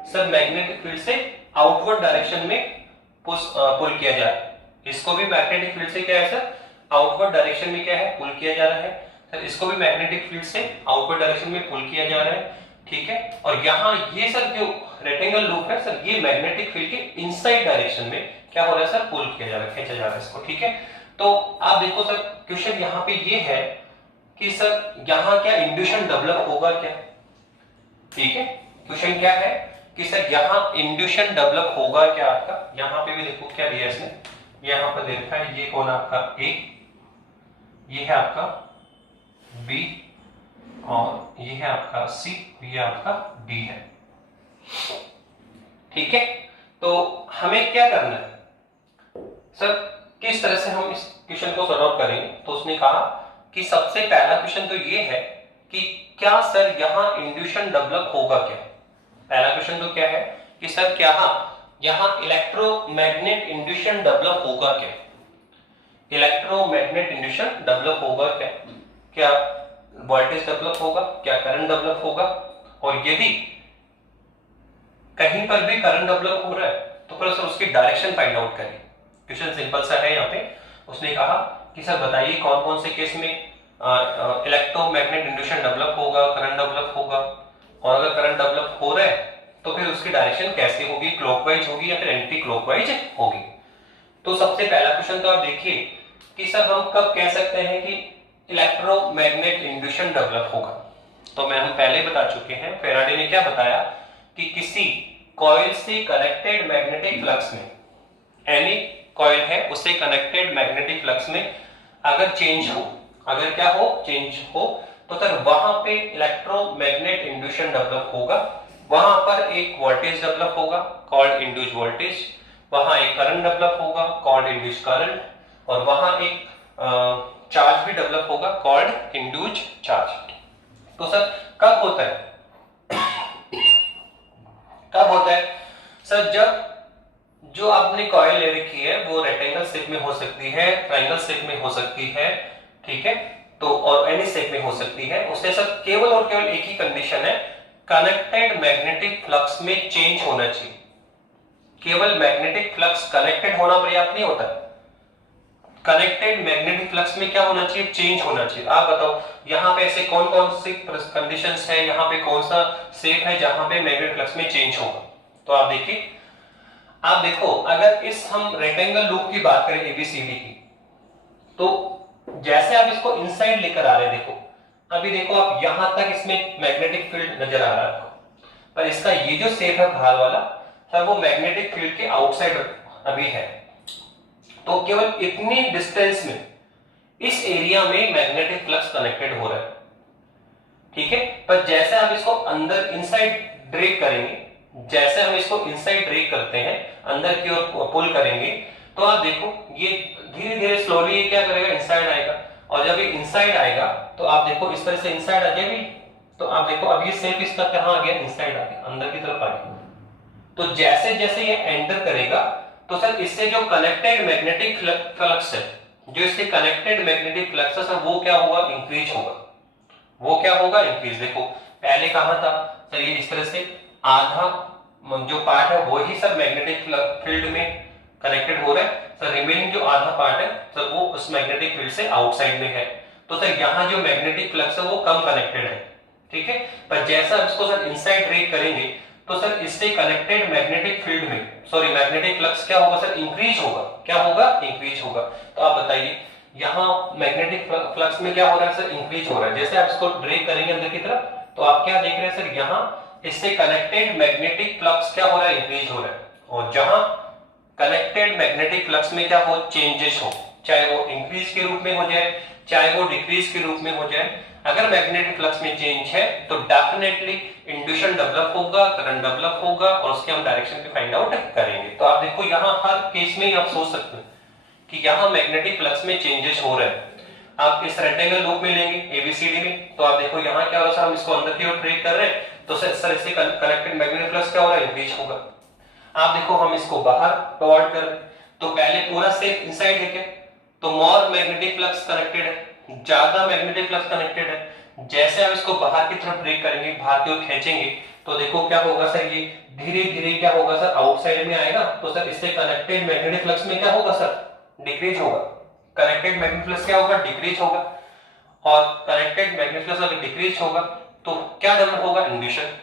सर, मैग्नेटिक फील्ड से आउटवर्ड डायरेक्शन में पुल किया जा रहा है। इसको भी मैग्नेटिक फील्ड से क्या है सर, आउटवर्ड डायरेक्शन में क्या है, पुल किया जा रहा है। सर इसको भी मैग्नेटिक फील्ड से आउटवर्ड डायरेक्शन में पुल किया जा रहा है, ठीक है। और यहाँ ये सर जो रेक्टेंगल लूप है सर, ये मैग्नेटिक फील्ड के इनसाइड डायरेक्शन में क्या हो रहा है सर, पुल किया जा रहा है, खींचा जा रहा है इसको, ठीक है। तो आप देखो सर क्वेश्चन यहाँ पे ये है कि सर यहाँ क्या इंड्यूशन डेवलप होगा क्या, ठीक है। क्वेश्चन क्या है कि सर यहाँ इंड्यूशन डेवलप होगा क्या आपका। यहाँ पे भी देखो क्या दिया इसने, यहाँ पर दे रखा है, ये कौन आपका ए, ये है आपका बी, और ये है आपका सी, ये आपका डी है, ठीक है। तो हमें क्या करना है सर, किस तरह से हम इस क्वेश्चन को सॉल्व करेंगे। तो उसने कहा कि सबसे पहला क्वेश्चन तो ये है कि क्या सर यहाँ इंड्यूशन डेवलप होगा क्या। पहला क्वेश्चन तो क्या है कि सर क्या यहाँ इलेक्ट्रोमैग्नेट इंड्यूशन डेवलप होगा क्या, इलेक्ट्रोमैग्नेट इंड्यूशन डेवलप होगा क्या, क्या वोल्टेज डेवलप होगा, क्या करंट डेवलप होगा। और यदि कहीं पर भी करंट डेवलप हो रहा है तो फिर सर उसकी डायरेक्शन फाइंड आउट करें। क्वेश्चन सिंपल सा है। यहाँ पे उसने कहा कि सर बताइए कौन कौन से केस में इलेक्ट्रोमैग्नेट इंड्यूशन डेवलप होगा, करंट डेवलप होगा, और अगर करंट डेवलप हो रहा है तो फिर उसकी डायरेक्शन कैसी होगी, क्लॉकवाइज होगी या फिर एंटी क्लॉकवाइज होगी। तो सबसे पहला क्वेश्चन तो आप देखिए कि सर हम कब कह सकते हैं कि इलेक्ट्रोमैग्नेट इंड्यूशन डेवलप होगा। तो मैं हम पहले बता चुके हैं, फैराडे ने क्या बताया कि किसी कॉइल से कनेक्टेड मैग्नेटिक फ्लक्स में, एनी कॉइल है उससे कनेक्टेड मैग्नेटिक फ्लक्स में अगर चेंज हो, अगर क्या हो, चेंज हो, तो सर वहां पे इलेक्ट्रोमैग्नेट इंड्यूशन डेवलप होगा। वहां पर एक वोल्टेज डेवलप होगा कॉल्ड इंड्यूस्ड वोल्टेज, वहां एक करंट डेवलप होगा कॉल्ड इंड्यूस्ड करंट, और वहां एक चार्ज भी डेवलप होगा कॉल्ड इंड्यूस्ड चार्ज। तो सर कब होता है, कब होता है सर, जब जो आपने कॉइल ले रखी है वो रेक्टेंगल शेप में हो सकती है, ट्रायंगल शेप में हो सकती है, ठीक है, तो और एनी शेप में हो सकती है। उससे सर केवल और केवल एक ही कंडीशन है, कनेक्टेड मैग्नेटिक फ्लक्स में चेंज होना चाहिए। केवल मैग्नेटिक फ्लक्स कनेक्टेड होना पर्याप्त नहीं होता, कनेक्टेड मैग्नेटिक फ्लक्स में क्या होना चाहिए, चेंज होना चाहिए। आप बताओ यहाँ पे ऐसे कौन कौन सी कंडीशंस है, यहाँ पे कौन सा शेप है जहां पे मैग्नेटिक फ्लक्स में चेंज होगा। तो आप देखिए, आप देखो अगर इस हम रेक्टेंगल लूप की बात करें एबीसीडी की, तो जैसे आप इसको इनसाइड लेकर आ रहे हैं, देखो अभी देखो आप यहां तक इसमें मैग्नेटिक फील्ड नजर आ रहा है आपको, पर इसका ये जो शेप है बाहर वाला सर वो मैग्नेटिक फील्ड के आउटसाइड अभी है। तो केवल इतनी डिस्टेंस में इस एरिया में मैग्नेटिक फ्लक्स कनेक्टेड हो रहा है, ठीक है। पर जैसे आप इसको अंदर इनसाइड ड्रैग करेंगे, जैसे हम इसको इनसाइड ड्रैग करते हैं, अंदर की ओर पुल करेंगे, तो आप देखो ये धीरे धीरे स्लोली ये क्या करेगा, इनसाइड आएगा। और जब ये इनसाइड आएगा तो आप देखो इस तरह से इनसाइड आ जाएगी, तो आप देखो अब ये शेप इसका कहां आ गया, इनसाइड आ गया, अंदर की तरफ आ गया। तो जैसे जैसे ये एंटर करेगा तो सर इससे जो कनेक्टेड मैग्नेटिक फ्लक्स है, जो इससे कनेक्टेड मैग्नेटिक फ्लक्स है सर वो क्या होगा, इंक्रीज होगा। वो क्या होगा, इंक्रीज। देखो पहले कहां था सर, ये इस तरह से आधा जो पार्ट है वो ही सर मैग्नेटिक फील्ड में कनेक्टेड हो रहा है सर, रिमेनिंग जो आधा पार्ट है सर वो उस मैग्नेटिक फील्ड से आउटसाइड में है। तो सर यहाँ जो मैग्नेटिक फ्लक्स है वो कम कनेक्टेड है, ठीक है। पर जैसा इसको सर इनसाइड ड्रैग करेंगे तो सर इससे कनेक्टेड मैग्नेटिक फील्ड में मैग्नेटिक फ्लक्स क्या होगा सर, इंक्रीज होगा। क्या होगा, इंक्रीज होगा। तो आप बताइए यहाँ मैग्नेटिक फ्लक्स में क्या हो रहा है सर, इंक्रीज हो रहा है। जैसे आप इसको ड्रैग करेंगे अंदर की तरफ तो आप क्या देख रहे हैं सर, यहाँ इससे कनेक्टेड मैग्नेटिक फ्लक्स क्या हो रहा है, इंक्रीज हो रहा है। और जहां कनेक्टेड मैग्नेटिक फ्लक्स में क्या हो, चेंजेस हो, चाहे वो इंक्रीज के रूप में हो जाए चाहे वो डिक्रीज के रूप में हो जाए, अगर मैग्नेटिक फ्लक्स में चेंज है तो डेफिनेटली इंड्यूशन डेवलप होगा, करंट डेवलप होगा और उसके हम डायरेक्शन भी फाइंड आउट करेंगे। तो आप देखो यहाँ हर केस में आप सोच सकते हैं कि यहाँ मैग्नेटिक फ्लक्स में चेंजेस हो रहे हैं। आप इस रेक्टेंगल लूप में लेंगे एबीसीडी में, तो आप देखो यहाँ क्या हो रहा है, हम इसको अंदर की ओर ड्रैग कर रहे हैं तो सर इससे कनेक्टेड मैग्नेटिक फ्लक्स क्या हो रहा है, इंक्रीज होगा। आप देखो हम इसको बाहर फॉरवर्ड कर रहे हैं तो पहले पूरा शेप इनसाइड है क्या, तो मोर मैग्नेटिक फ्लक्स कनेक्टेड है, ज्यादा मैग्नेटिक फ्लक्स कनेक्टेड है। जैसे आप इसको बाहर की तरफ ड्रैग करेंगे, बाहर की ओर खींचेंगे तो देखो क्या होगा सर, ये धीरे धीरे क्या होगा सर, आउटसाइड में आएगा। तो सर इससे कनेक्टेड मैग्नेटिक फ्लक्स में क्या होगा सर, डिक्रीज होगा। कनेक्टेड मैग्नेटिक फ्लक्स क्या होगा, डिक्रीज होगा। और कनेक्टेड मैग्नेटिक फ्लक्स अगर डिक्रीज होगा तो क्या डेवलप होगा, इंड्यूशन,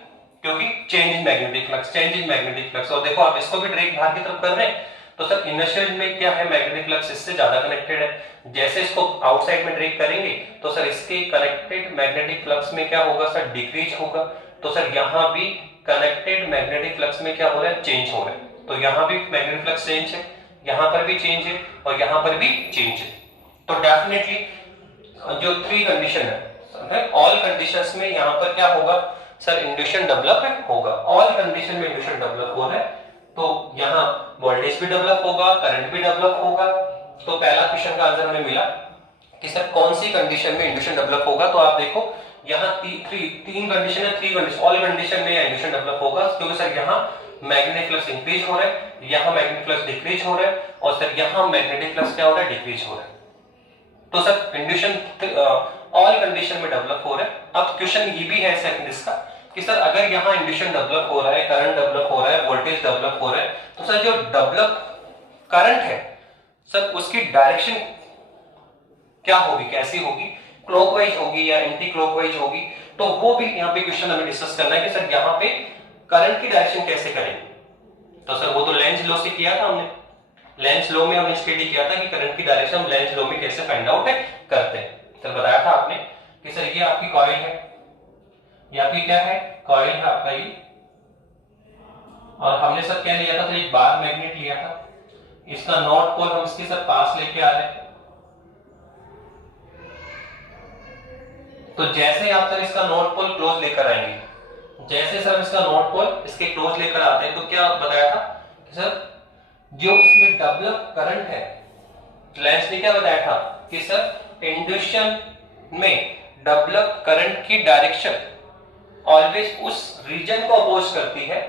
क्योंकि change in magnetic flux, change in magnetic flux. और देखो आप इसको भी ड्रैग बाहर की तरफ कर रहे हैं तो सर इनर्शियल में क्या है, मैग्नेटिक फ्लक्स इससे ज्यादा कनेक्टेड है। जैसे इसको आउटसाइड में ड्रैग करेंगे तो सर इसके कनेक्टेड मैग्नेटिक फ्लक्स में क्या होगा सर, डिक्रीज होगा। तो सर यहाँ भी कनेक्टेड मैग्नेटिक फ्लक्स में क्या हो रहा है, चेंज हो रहा है। तो यहाँ भी मैग्नेटिक फ्लक्स चेंज है, यहाँ पर भी चेंज है और यहाँ पर भी चेंज है। तो डेफिनेटली जो थ्री कंडीशन है, ऑल कंडीशंस में यहाँ पर क्या होगा सर, इंड्यूशन डेवलप होगा। ऑल कंडीशन में इंड्यूशन डेवलप हो रहा है तो यहाँ वोल्टेज भी डेवलप होगा, करंट भी डेवलप होगा। तो पहला क्वेश्चन का आंसर हमें मिला कि सर कौन सी कंडीशन में इंड्यूशन डेवलप होगा। तो आप देखो यहाँ तीन कंडीशन है, थ्री कंडीशन, ऑल कंडीशन में इंड्यूशन डेवलप होगा, क्योंकि सर यहाँ मैग्नेटिक फ्लक्स इंक्रीज हो रहा है, यहाँ मैग्नेटिक फ्लक्स डिक्रीज हो रहा है और सर यहाँ मैग्नेटिक फ्लक्स क्या हो रहा है, डिक्रीज हो रहा है। तो सर इंड्यूशन ऑल कंडीशन में डेवलप हो रहा है। अब क्वेश्चन ये भी है सेकंड इसका कि सर अगर यहाँ इंड्यूशन डेवलप हो रहा है, करंट डेवलप हो रहा है, वोल्टेज डेवलप हो रहा है, तो सर जो डेवलप करंट है सर उसकी डायरेक्शन क्या होगी, कैसी होगी, क्लॉकवाइज होगी या एंटी क्लॉकवाइज होगी। तो वो भी यहाँ पे क्वेश्चन हमें डिस्कस करना है कि सर यहाँ पे करंट की डायरेक्शन कैसे करेंगे। तो सर वो तो लेंज लॉ से किया था हमने, लेंज लॉ में हमने स्टडी किया था कि करंट की डायरेक्शन हम लेंज लॉ में कैसे फाइंड आउट करते हैं। सर बताया था आपने कि सर ये आपकी कॉइल है, ये आपकी क्या है, कॉइल है आपका ये, और हमने सर क्या लिया था, सर एक बार मैग्नेट लिया था, इसका नॉर्थ पोल हम इसके सर पास लेके आ रहे हैं। तो जैसे आप सर इसका नॉर्थ पोल क्लोज लेकर आएंगे, जैसे सर इसका नॉर्थ पोल इसके क्लोज लेकर आते हैं तो क्या बताया था कि सर जो इसमें डेवलप करंट है, लेंस ने क्या बताया था कि सर इंड्यूशन में डेवलप करंट की डायरेक्शन ऑलवेज उस रीजन को अपोज करती है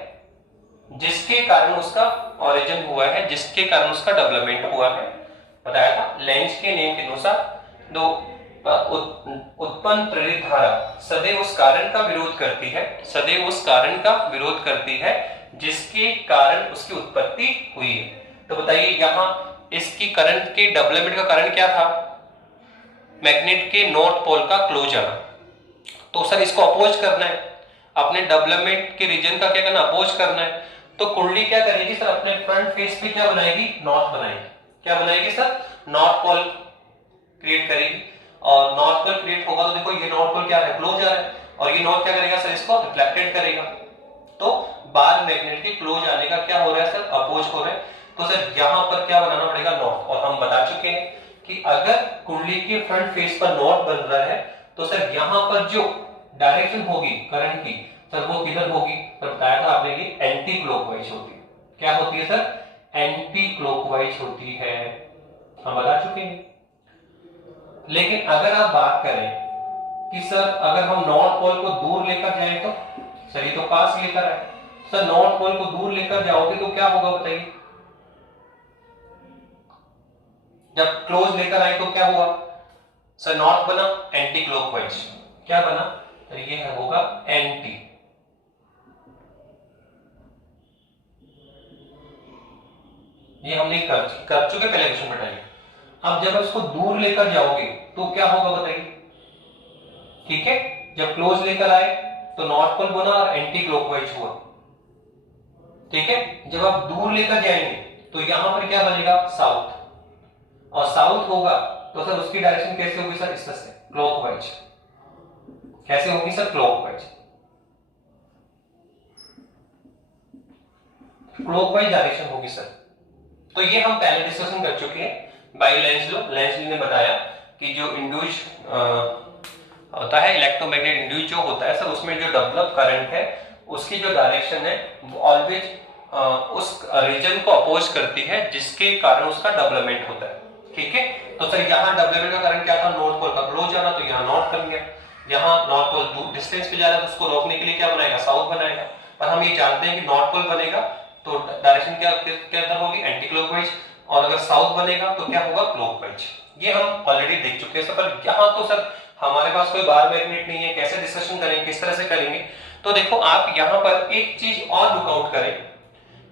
जिसके कारण उसका ओरिजिन हुआ है, जिसके कारण उसका डेवलपमेंट हुआ है। बताया था लेंस के नेम के अनुसार दो उत्पन्न प्रेरित धारा सदैव उस कारण का विरोध करती है, सदैव उस कारण का विरोध करती है जिसके कारण उसकी उत्पत्ति हुई है। तो बताइए यहाँ इसकी करंट के डेवलपमेंट का कारण क्या था? मैग्नेट के नॉर्थ पोल का क्लोज आना। तो सर इसको अपोज करना है, अपने डेवलपमेंट के रीजन का क्या करना, अपोज करना है। तो कुंडली क्या करेगी सर, अपने फ्रंट फेस पे क्या बनाएगी, नॉर्थ बनाएगी। क्या बनाएगी सर, नॉर्थ पोल क्रिएट करेगी। और नॉर्थ पोल क्रिएट होगा तो देखो ये नॉर्थ पोल क्या है, क्लोज आ रहा है, और ये नॉर्थ क्या करेगा सर, इसको रिफ्लेक्टेड करेगा। तो बार मैग्नेट के क्लोज आने का क्या हो रहा है सर, अपोज हो रहा है। तो सर यहाँ पर क्या बनाना पड़ेगा, नॉर्थ। और हम बता चुके हैं कि अगर कुंडली के फ्रंट फेस पर नॉर्थ बन रहा है तो सर यहाँ पर जो डायरेक्शन होगी करंट की सर वो किधर होगी, तो बताया था आपने कि एंटी क्लॉकवाइज होती है। क्या होती है सर, एंटी क्लॉकवाइज होती है, हम बता चुके हैं। लेकिन अगर आप बात करें कि सर अगर हम नॉर्थ पोल को दूर लेकर जाएं तो सर ये तो पास लेकर आए, सर नॉर्थ पोल को दूर लेकर जाओगे तो क्या होगा बताइए, जब क्लोज लेकर आए तो क्या हुआ सर, नॉर्थ बना एंटी क्लॉकवाइज, क्या बना, तो ये होगा एंटी। ये हमने कर चुके पहले क्वेश्चन बताइए। अब जब इसको दूर लेकर जाओगे तो क्या होगा बताइए, ठीक है, जब क्लोज लेकर आए तो नॉर्थ पोल बना और एंटी क्लॉकवाइज हुआ, ठीक है। जब आप दूर लेकर जाएंगे तो यहां पर क्या बनेगा, साउथ, और साउथ होगा तो सर उसकी डायरेक्शन कैसे होगी सर, इस तरह से क्लॉकवाइज। कैसे होगी सर, क्लॉकवाइज, क्लॉकवाइज डायरेक्शन होगी सर। तो ये हम पहले डिस्कशन कर चुके हैं बाय लेंज लो। लेंज ने बताया कि जो इंड्यूस होता है, इलेक्ट्रोमैग्नेट इंड्यूस जो होता है सर, उसमें जो डेवलप करंट है उसकी जो डायरेक्शन है वो ऑलवेज उस रीजन को अपोज करती है जिसके कारण उसका डेवलपमेंट होता है, ठीक है। तो सर यहाँ डेवलपमेंट का कारण क्या था, नॉर्थ पोल का क्लोज जाना, तो यहाँ नॉर्थ बन गया। यहाँ नॉर्थ पोल दूर डिस्टेंस पे जा रहा है तो उसको रोकने के लिए क्या बनाएगा, साउथ बनाएगा। पर हम ये जानते हैं कि नॉर्थ पोल बनेगा तो डायरेक्शन क्या क्या होगी, एंटी क्लॉकवाइज, और अगर साउथ बनेगा तो क्या होगा, क्लॉकवाइज। ये हम ऑलरेडी देख चुके हैं सर। पर यहाँ तो सर हमारे पास कोई बार मैग्नेट नहीं है, कैसे डिस्कशन करेंगे, किस तरह से करेंगे। तो देखो आप यहाँ पर एक चीज और लुकआउट करें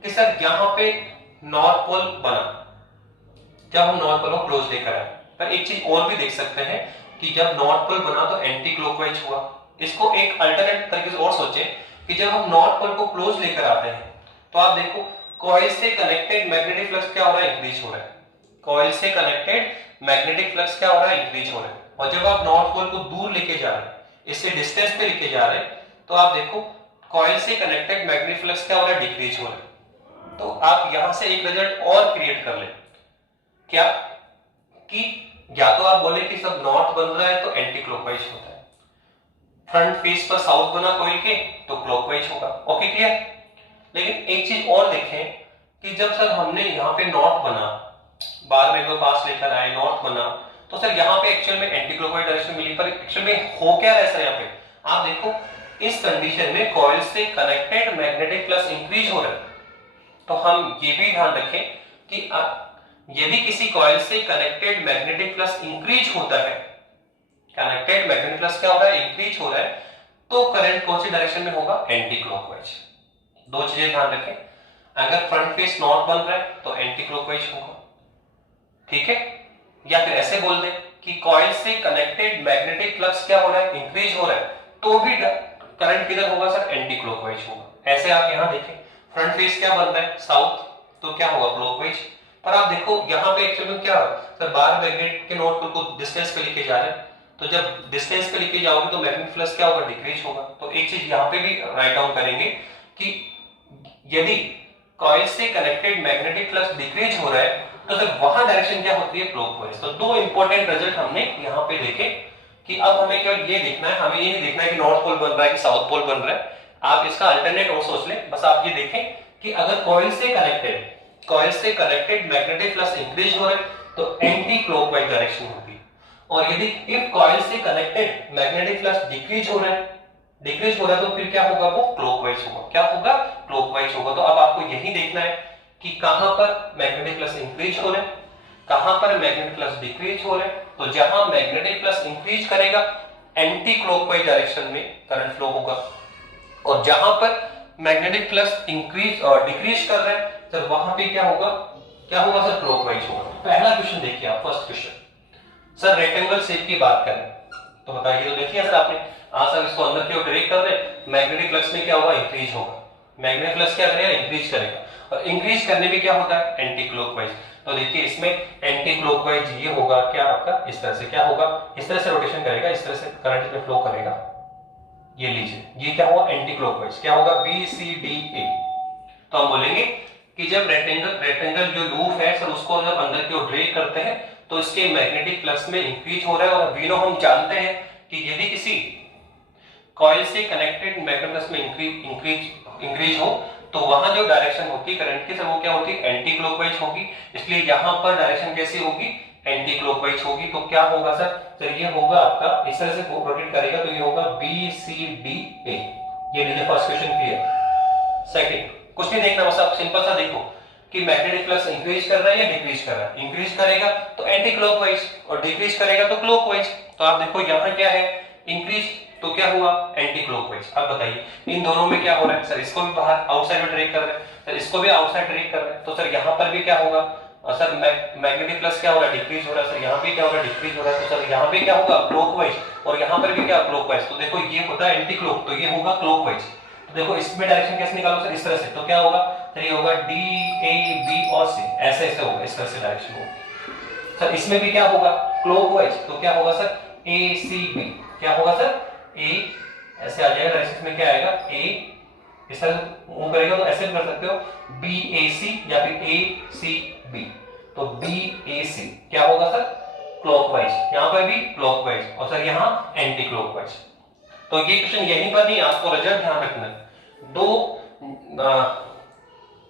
कि सर यहाँ पे नॉर्थ पोल बना, जब हम नॉर्थ पोल को क्लोज लेकर आए। पर एक चीज और भी देख सकते हैं कि जब नॉर्थ पोल बना तो एंटी क्लॉकवाइज हुआ। इसको एक अल्टरनेट तरीके से और सोचें कि जब हम नॉर्थ पोल को क्लोज लेकर आते हैं तो आप देखो कॉइल से कनेक्टेड मैग्नेटिक फ्लक्स क्या हो रहा है, इंक्रीज हो रहा है। कॉइल से कनेक्टेड मैग्नेटिक फ्लक्स क्या हो रहा है, इंक्रीज हो रहा है। और जब आप नॉर्थ पोल को दूर लेके जा रहे हैं, इससे डिस्टेंस पे लेके जा रहे हैं, तो आप देखो कॉइल से कनेक्टेड मैग्नेटिक फ्लक्स क्या हो रहा है, डिक्रीज हो रहा है। तो आप यहां से एक रिजल्ट और क्रिएट कर ले, क्या कि या तो आप बोले कि सब नॉर्थ बन रहा है तो एंटी क्लॉकवाइज होता है, फ्रंट फेस पर साउथ बना कॉइल के तो क्लॉकवाइज होगा। Okay clear. लेकिन एक चीज और देखें कि जब सर हमने यहाँ पे नॉर्थ बना, बार में दो पास लेकर आए, नॉर्थ बना, तो सर यहाँ पे एक्चुअल में एंटी क्लॉकवाइज डायरेक्शन मिली। पर एक्चुअल में हो क्या रहा है सर, यहाँ पे आप देखो इस कंडीशन में कॉइल से कनेक्टेड मैग्नेटिक फ्लक्स इंक्रीज हो रहा है। तो हम ये भी ध्यान रखें कि यदि किसी कॉइल से कनेक्टेड मैग्नेटिक फ्लक्स इंक्रीज होता है, कनेक्टेड मैग्नेटिक फ्लक्स क्या हो रहा है, इंक्रीज हो रहा है, तो करंट कौन सी डायरेक्शन में होगा, एंटी क्लॉकवाइज। दो चीजें ध्यान रखें, अगर फ्रंट फेस नॉर्थ बन रहा है तो एंटी क्लॉकवाइज होगा, ठीक है। या फिर ऐसे बोल दें कि कॉइल से कनेक्टेड मैग्नेटिक फ्लक्स क्या हो रहा है, इंक्रीज हो रहा है, तो भी करंट किधर होगा सर, एंटी क्लॉकवाइज होगा। ऐसे आप यहां देखें फ्रंट फेस क्या बन रहा है, साउथ, तो क्या होगा, क्लॉकवाइज। पर आप देखो यहाँ पे एक्चुअली में क्या सर, बार मैग्नेट के नॉर्थ पोल को डिस्टेंस पे लेके जा रहे हैं, तो जब डिस्टेंस पे लेके जाओगे तो मैग्नेटिक फ्लक्स क्या होगा, डिक्रीज होगा। तो एक चीज यहाँ पे भी राइट डाउन करेंगे कि यदि कॉइल से कनेक्टेड मैग्नेटिक फ्लक्स डिक्रीज हो रहा है तो सर वहां डायरेक्शन क्या होती है, क्लॉकवाइज। तो दो इंपॉर्टेंट रिजल्ट हमने यहाँ पे देखे कि अब हमें केवल ये देखना है, हमें ये नहीं देखना है कि नॉर्थ पोल बन रहा है कि साउथ पोल बन रहा है। आप इसका अल्टरनेट और सोच लें, बस आप ये देखें कि अगर कॉइल से कनेक्टेड मैग्नेटिक फ्लक्स इंक्रीज हो रहा है तो एंटी क्लॉकवाइज डायरेक्शन होती है। और यदि इफ कॉइल से कनेक्टेड मैग्नेटिक फ्लक्स डिक्रीज हो रहा है तो फिर क्या होगा, वो क्लॉकवाइज होगा। क्या होगा, क्लॉकवाइज होगा। तो अब आपको यही देखना है कि कहां पर मैग्नेटिक फ्लक्स इंक्रीज हो रहे हैं, कहां पर मैग्नेटिक फ्लक्स डिक्रीज हो रहा है, तो जहां मैग्नेटिक फ्लक्स इंक्रीज करेगा एंटी क्लॉकवाइज डायरेक्शन में करंट फ्लो होगा, और जहां पर मैग्नेटिक फ्लक्स इंक्रीज और डिक्रीज कर रहा है सर वहां पे क्या होगा सर क्लॉकवाइज होगा। पहला क्वेश्चन देखिए आप, first question sir rectangle shape की बात करें तो बताइए, तो देखिए सर आपने सर इसको अंदर की ओर ड्रैग कर रहे, मैग्नेटिक फ्लक्स में क्या होगा इंक्रीज होगा, मैग्नेटिक फ्लक्स क्या करेगा इंक्रीज करेगा, और इंक्रीज करने में क्या होता है एंटी क्लॉकवाइज। तो देखिए इसमें एंटी क्लॉकवाइज ये होगा क्या आपका इस तरह से, क्या होगा इस तरह से रोटेशन करेगा, इस तरह से करंट में फ्लो करेगा, ये लीजिए ये क्या हुआ एंटी क्लॉकवाइज, क्या होगा बी सी डी ए। तो हम बोलेंगे कि जब रेक्टेंगल जो लूप है सर उसको जब अंदर की ओर ड्रैग करते हैं तो इसके मैग्नेटिक फ्लक्स में इंक्रीज हो रहा है, और वी नो हम जानते हैं कि यदि किसी कॉइल से कनेक्टेड मैग्नेटिक फ्लक्स में इंक्रीज हो तो वहां जो डायरेक्शन होती है करंट की सर वो क्या होती है एंटी क्लॉकवाइज होगी, इसलिए यहां पर डायरेक्शन कैसी होगी एंटी क्लॉकवाइज होगी। तो क्या होगा सर ये होगा आपका इस तरह से रोटेट करेगा तो ये होगा बी सी डी ए। ये लीजिए फर्स्ट क्वेश्चन क्लियर। सेकंड कुछ नहीं देखना, बस आप सिंपल सा देखो कि मैग्नेटिक फ्लक्स इंक्रीज कर रहा है या डिक्रीज कर रहा है, इंक्रीज करेगा तो एंटी क्लॉकवाइज और डिक्रीज करेगा तो क्लॉकवाइज। तो आप देखो यहाँ क्या है इंक्रीज तो क्या हुआ एंटी क्लॉकवाइज। अब बताइए इन दोनों में क्या हो रहा है सर, इसको भी बाहर आउटसाइड में ड्रैग कर रहे हैं सर, इसको भी आउटसाइड ड्रैग कर रहे हैं, तो सर यहाँ पर भी क्या होगा सर मैग्नेटिक फ्लक्स क्या हो रहा है डिक्रीज हो रहा है, सर यहाँ भी क्या हो रहा है डिक्रीज हो रहा है, तो सर यहाँ भी क्या होगा क्लॉकवाइज और यहाँ पर भी क्या क्लॉकवाइज। तो देखो ये होता है एंटी क्लॉक तो ये होगा क्लॉकवाइज। तो देखो इसमें डायरेक्शन कैसे निकालो सर इस तरह से, तो क्या होगा सर ये होगा डी ए बी और सी, ऐसे ऐसे होगा इस तरह से डायरेक्शन होगा सर। इसमें भी क्या होगा क्लॉकवाइज, तो क्या होगा सर ए सी बी, क्या होगा सर ए ऐसे आ जाएगा डायरेक्शन में, क्या आएगा ए इस तरह मूव करेगा तो ऐसे कर सकते हो बी ए सी या फिर ए सी बी, तो बी ए सी क्या होगा सर क्लॉकवाइज, यहाँ पर भी क्लॉकवाइज और सर यहाँ एंटी क्लॉकवाइज। तो ये क्वेश्चन यहीं पर नहीं, आपको रिजल्ट ध्यान रखना है।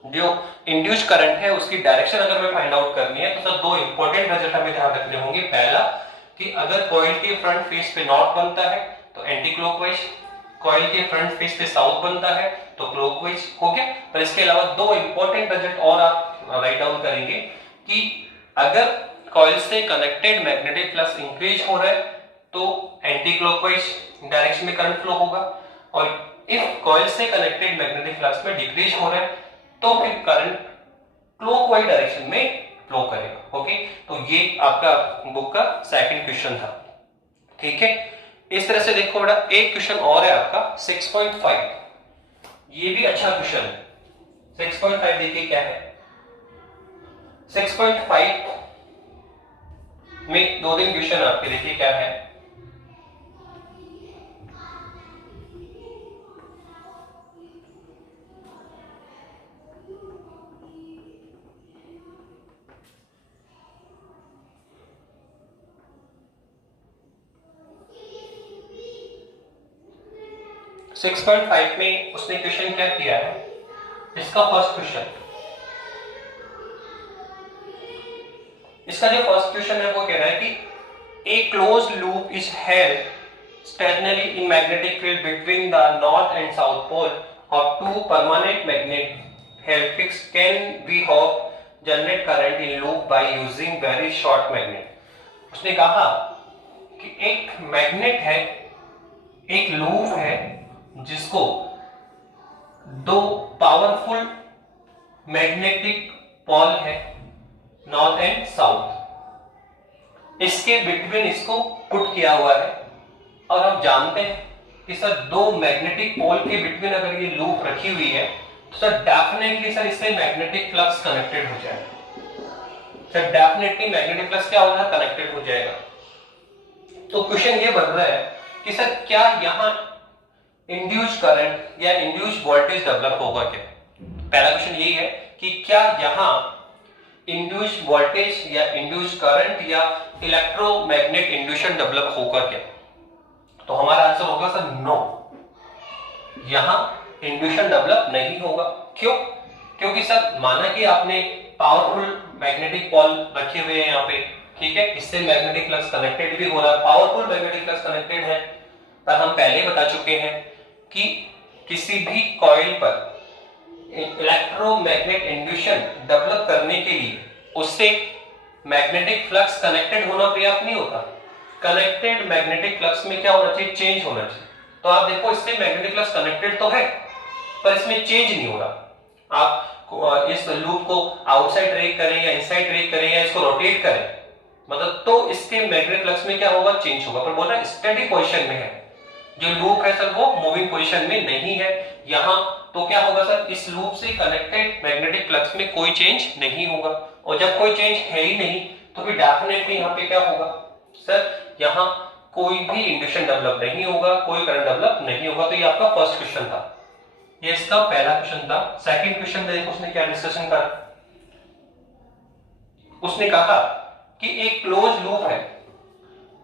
जो इंड्यूस करंट है उसकी डायरेक्शन अगर हमें फाइंड आउट करनी है तो सर दो इंपॉर्टेंट रिजल्ट हमें ध्यान रखने होंगे। पहला कि अगर कॉइल के फ्रंट फेस पे नॉर्थ बनता है तो एंटी क्लॉकवाइज, कॉइल के फ्रंट फेस पे साउथ बनता है तो क्लॉकवाइज हो गया। पर इसके अलावा दो इंपॉर्टेंट रिजल्ट और आप राइट डाउन करेंगे कि अगर कॉइल से कनेक्टेड मैग्नेटिक फ्लक्स इंक्रीज हो रहा है तो एंटी क्लॉकवाइज डायरेक्शन में करंट फ्लो होगा, और इफ कॉइल से कनेक्टेड मैग्नेटिक फ्लक्स में डिक्रीज हो रहा है तो फिर करंट क्लॉकवाइज डायरेक्शन में फ्लो करेगा। ओके, तो ये आपका बुक का सेकंड क्वेश्चन था। ठीक है, इस तरह से देखो बेटा एक क्वेश्चन और है आपका 6.5, ये भी अच्छा क्वेश्चन है। 6.5 देखिए क्या है। 6.5 में दो दिन क्वेश्चन आपके देखिए क्या है। सिक्स 6.5 में उसने क्वेश्चन क्या किया है, इसका फर्स्ट क्वेश्चन, इसका जो फर्स्ट क्वेश्चन है वो कह रहा है कि a close loop is held stationary in magnetic field between the north and south pole of two permanent magnet held fixed. Can we hope generate current in loop by using very short magnet? उसने कहा कि एक magnet है, एक loop है जिसको दो powerful magnetic Paul है नॉर्थ एंड साउथ, इसके बिटवीन इसको पुट किया हुआ है, और हम जानते हैं कि सर दो मैग्नेटिक पोल के बिटवीन अगर ये लूप रखी हुई है तो सर डेफिनेटली सर इससे मैग्नेटिक फ्लक्स कनेक्टेड हो जाएगा। सर डेफिनेटली मैग्नेटिक फ्लक्स क्या होगा कनेक्टेड हो जाएगा। तो क्वेश्चन ये बन रहा है कि सर क्या यहां इंड्यूस करंट या इंड्यूस वोल्टेज डेवलप होगा क्या। पहला क्वेश्चन यही है कि क्या यहां इंड्यूस वोल्टेज या इंड्यूस करंट या इलेक्ट्रोमैग्नेट इंड्यूशन डेवलप होगा क्या। तो हमारा आंसर होगा सर नो, यहां इंड्यूशन डेवलप नहीं होगा। क्यों? क्योंकि सर माना कि आपने पावरफुल मैग्नेटिक पॉल रखे हुए हैं यहाँ पे, ठीक है, इससे मैग्नेटिक फ्लक्स कनेक्टेड भी हो रहा है, पावरफुल मैग्नेटिक फ्लक्स कनेक्टेड है। पर हम पहले बता चुके हैं कि किसी भी कॉइल पर इलेक्ट्रोमैग्नेट इंड्यूशन डेवलप करने के लिए उससे मैग्नेटिक फ्लक्स कनेक्टेड होना पर्याप्त नहीं होता, कनेक्टेड मैग्नेटिक फ्लक्स में क्या होना चाहिए, चेंज होना चाहिए। तो आप देखो इससे मैग्नेटिक फ्लक्स कनेक्टेड तो है पर इसमें चेंज नहीं हो रहा। आप इस लूप को आउटसाइड ड्रैग करें या इनसाइड ड्रैग करें या इसको रोटेट करें, मतलब तो इसके मैग्नेटिक फ्लक्स में क्या होगा, चेंज होगा। पर बोल रहा है स्टेडी पोजीशन में है, जो लूप है सर वो मूविंग पोजीशन में नहीं है यहां, तो क्या होगा सर, इस लूप से कनेक्टेड मैग्नेटिक फ्लक्स में कोई चेंज नहीं होगा। और जब कोई चेंज है ही नहीं तो फिर डेफिनेटली यहाँ पे क्या होगा सर, यहाँ कोई भी इंडक्शन डेवलप नहीं होगा, कोई करंट डेवलप नहीं होगा। तो ये आपका फर्स्ट क्वेश्चन था, ये इसका पहला क्वेश्चन था। सेकंड क्वेश्चन देखो उसने क्या डिस्कशन करा, उसने कहा कि एक क्लोज लूप है,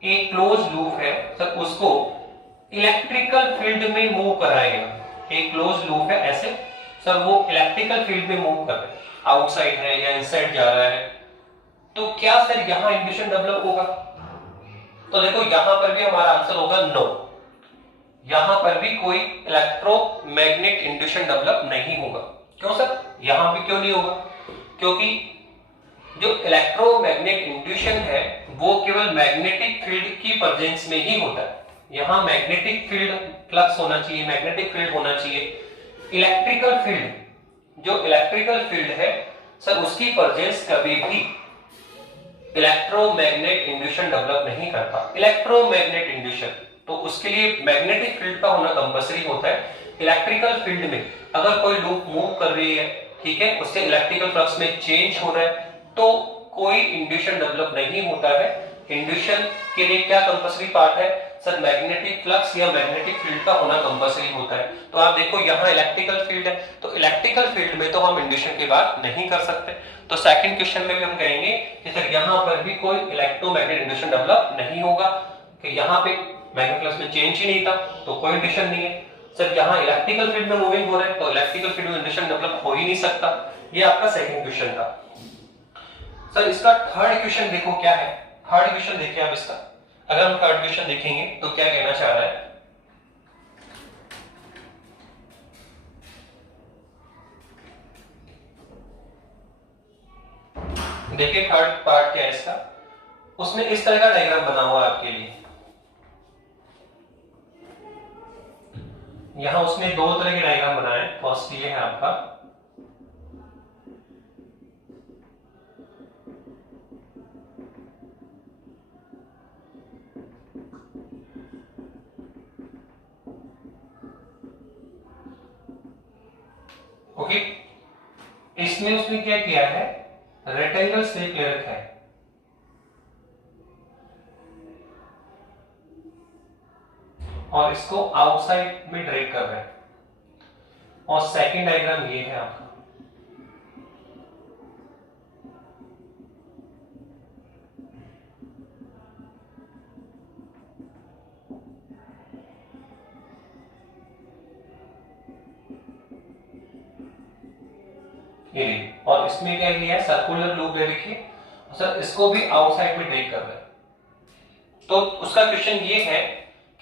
एक क्लोज लूप है सर, उसको इलेक्ट्रिकल फील्ड में मूव कराएगा। एक क्लोज लूप है ऐसे सर, वो इलेक्ट्रिकल फील्ड में मूव कर रहा है, आउटसाइड है या इनसाइड जा रहा है, तो क्या सर यहां इंडक्शन डेवलप होगा? तो देखो यहां पर भी हमारा आंसर होगा नो, यहां पर भी कोई इलेक्ट्रोमैग्नेट इंडक्शन डेवलप नहीं होगा। क्यों सर, यहां भी क्यों नहीं होगा? क्योंकि जो इलेक्ट्रोमैग्नेट इंड्यूशन है वो केवल मैग्नेटिक फील्ड की प्रेजेंस में ही होता है। यहां मैग्नेटिक फील्ड फ्लक्स होना चाहिए, मैग्नेटिक फील्ड होना चाहिए। इलेक्ट्रिकल फील्ड, जो इलेक्ट्रिकल फील्ड है सर, उसकी प्रेजेंस कभी भी इलेक्ट्रोमैग्नेट इंड्यूशन डेवलप नहीं करता। इलेक्ट्रोमैग्नेट इंड्यूशन, तो उसके लिए मैग्नेटिक फील्ड का होना कंपल्सरी होता है। इलेक्ट्रिकल फील्ड में अगर कोई लूप मूव कर रही है, ठीक है, उससे इलेक्ट्रिकल फ्लक्स में चेंज हो रहा है, तो कोई इंड्यूशन डेवलप नहीं होता है। इंड्यूशन के लिए क्या कंपल्सरी पार्ट है सर, मैग्नेटिक फ्लक्स या मैग्नेटिक फील्ड का होना कंपल्सरी होता है। तो आप देखो यहाँ इलेक्ट्रिकल फील्ड है, तो इलेक्ट्रिकल फील्ड में तो हम इंड्यूशन की बात नहीं कर सकते। तो सेकंड क्वेश्चन में भी हम कहेंगे कि सर यहाँ पर भी कोई इलेक्ट्रोमैग्नेट इंड्यूशन डेवलप नहीं होगा, कि यहाँ पे मैग्नेटिक फ्लक्स में चेंज ही नहीं था तो कोई इंड्यूशन नहीं है। सर यहाँ इलेक्ट्रिकल फील्ड में मूविंग हो रहा है तो इलेक्ट्रिकल फील्ड में इंड्यूशन डेवलप हो ही नहीं सकता। ये आपका सेकंड क्वेश्चन था। सर इसका थर्ड क्वेश्चन देखो क्या है, थर्ड क्वेश्चन देखिए आप इसका। अगर हम थर्ड क्वेश्चन देखेंगे तो क्या कहना चाह रहा है, देखिए थर्ड पार्ट क्या है इसका। उसने इस तरह का डायग्राम बना हुआ है आपके लिए। यहां उसने दो तरह के डायग्राम बनाए। फर्स्ट ये है आपका, ओके, इसमें उसने क्या किया है, रेक्टेंगल शेप ले रखा है। और इसको आउटसाइड में ड्रैग कर रहे हैं। और सेकंड डायग्राम ये है आपका, ये, और इसमें क्या किया है, सर्कुलर लूप ले रखी है सर, इसको भी आउटसाइड में ड्रैग कर रहे हैं। तो उसका क्वेश्चन ये है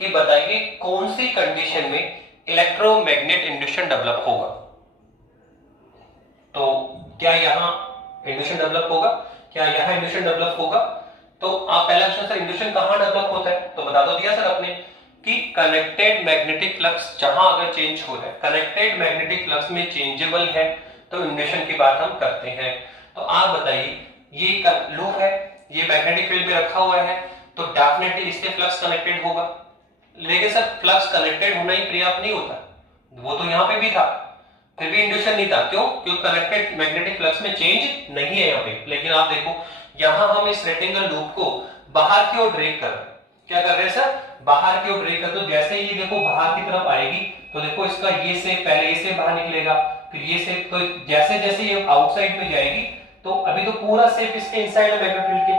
कि बताइए कौन सी कंडीशन में इलेक्ट्रोमैग्नेट इंड्यूशन डेवलप होगा। तो क्या यहां इंड्यूशन डेवलप होगा, क्या यहां इंड्यूशन डेवलप होगा? तो आप पहला क्वेश्चन सर इंड्यूशन कहां डेवलप होता है, तो बता दो दिया सर आपने कि कनेक्टेड मैग्नेटिक फ्लक्स जहां अगर चेंज हो रहा है, कनेक्टेड मैग्नेटिक फ्लक्स में चेंजेबल है तो इंड्यूशन की बात हम करते हैं। तो आप बताइए ये लूप है, ये मैग्नेटिक फील्ड में रखा हुआ है, तो डेफिनेटली इससे फ्लक्स कनेक्टेड होगा। लेकिन सर फ्लक्स कनेक्टेड होना ही पर्याप्त नहीं होता, वो तो यहां पे भी था फिर भी इंड्यूशन नहीं था। क्यों? क्योंकि कनेक्टेड मैग्नेटिक फ्लक्स में चेंज नहीं है यहाँ पे। लेकिन आप देखो यहां हम इस रेक्टेंगल लूप को बाहर की ओर ड्रैग कर रहे हैं। क्या कर रहे हैं सर, बाहर की ओर ड्रैग कर। तो जैसे ही ये देखो बाहर की तरफ आएगी तो देखो इसका ये से पहले ये से बाहर निकलेगा, फिर ये से, तो जैसे जैसे ये आउटसाइड में जाएगी तो अभी तो पूरा सेप इसके इनसाइड है मैग्नेटिक फील्ड के,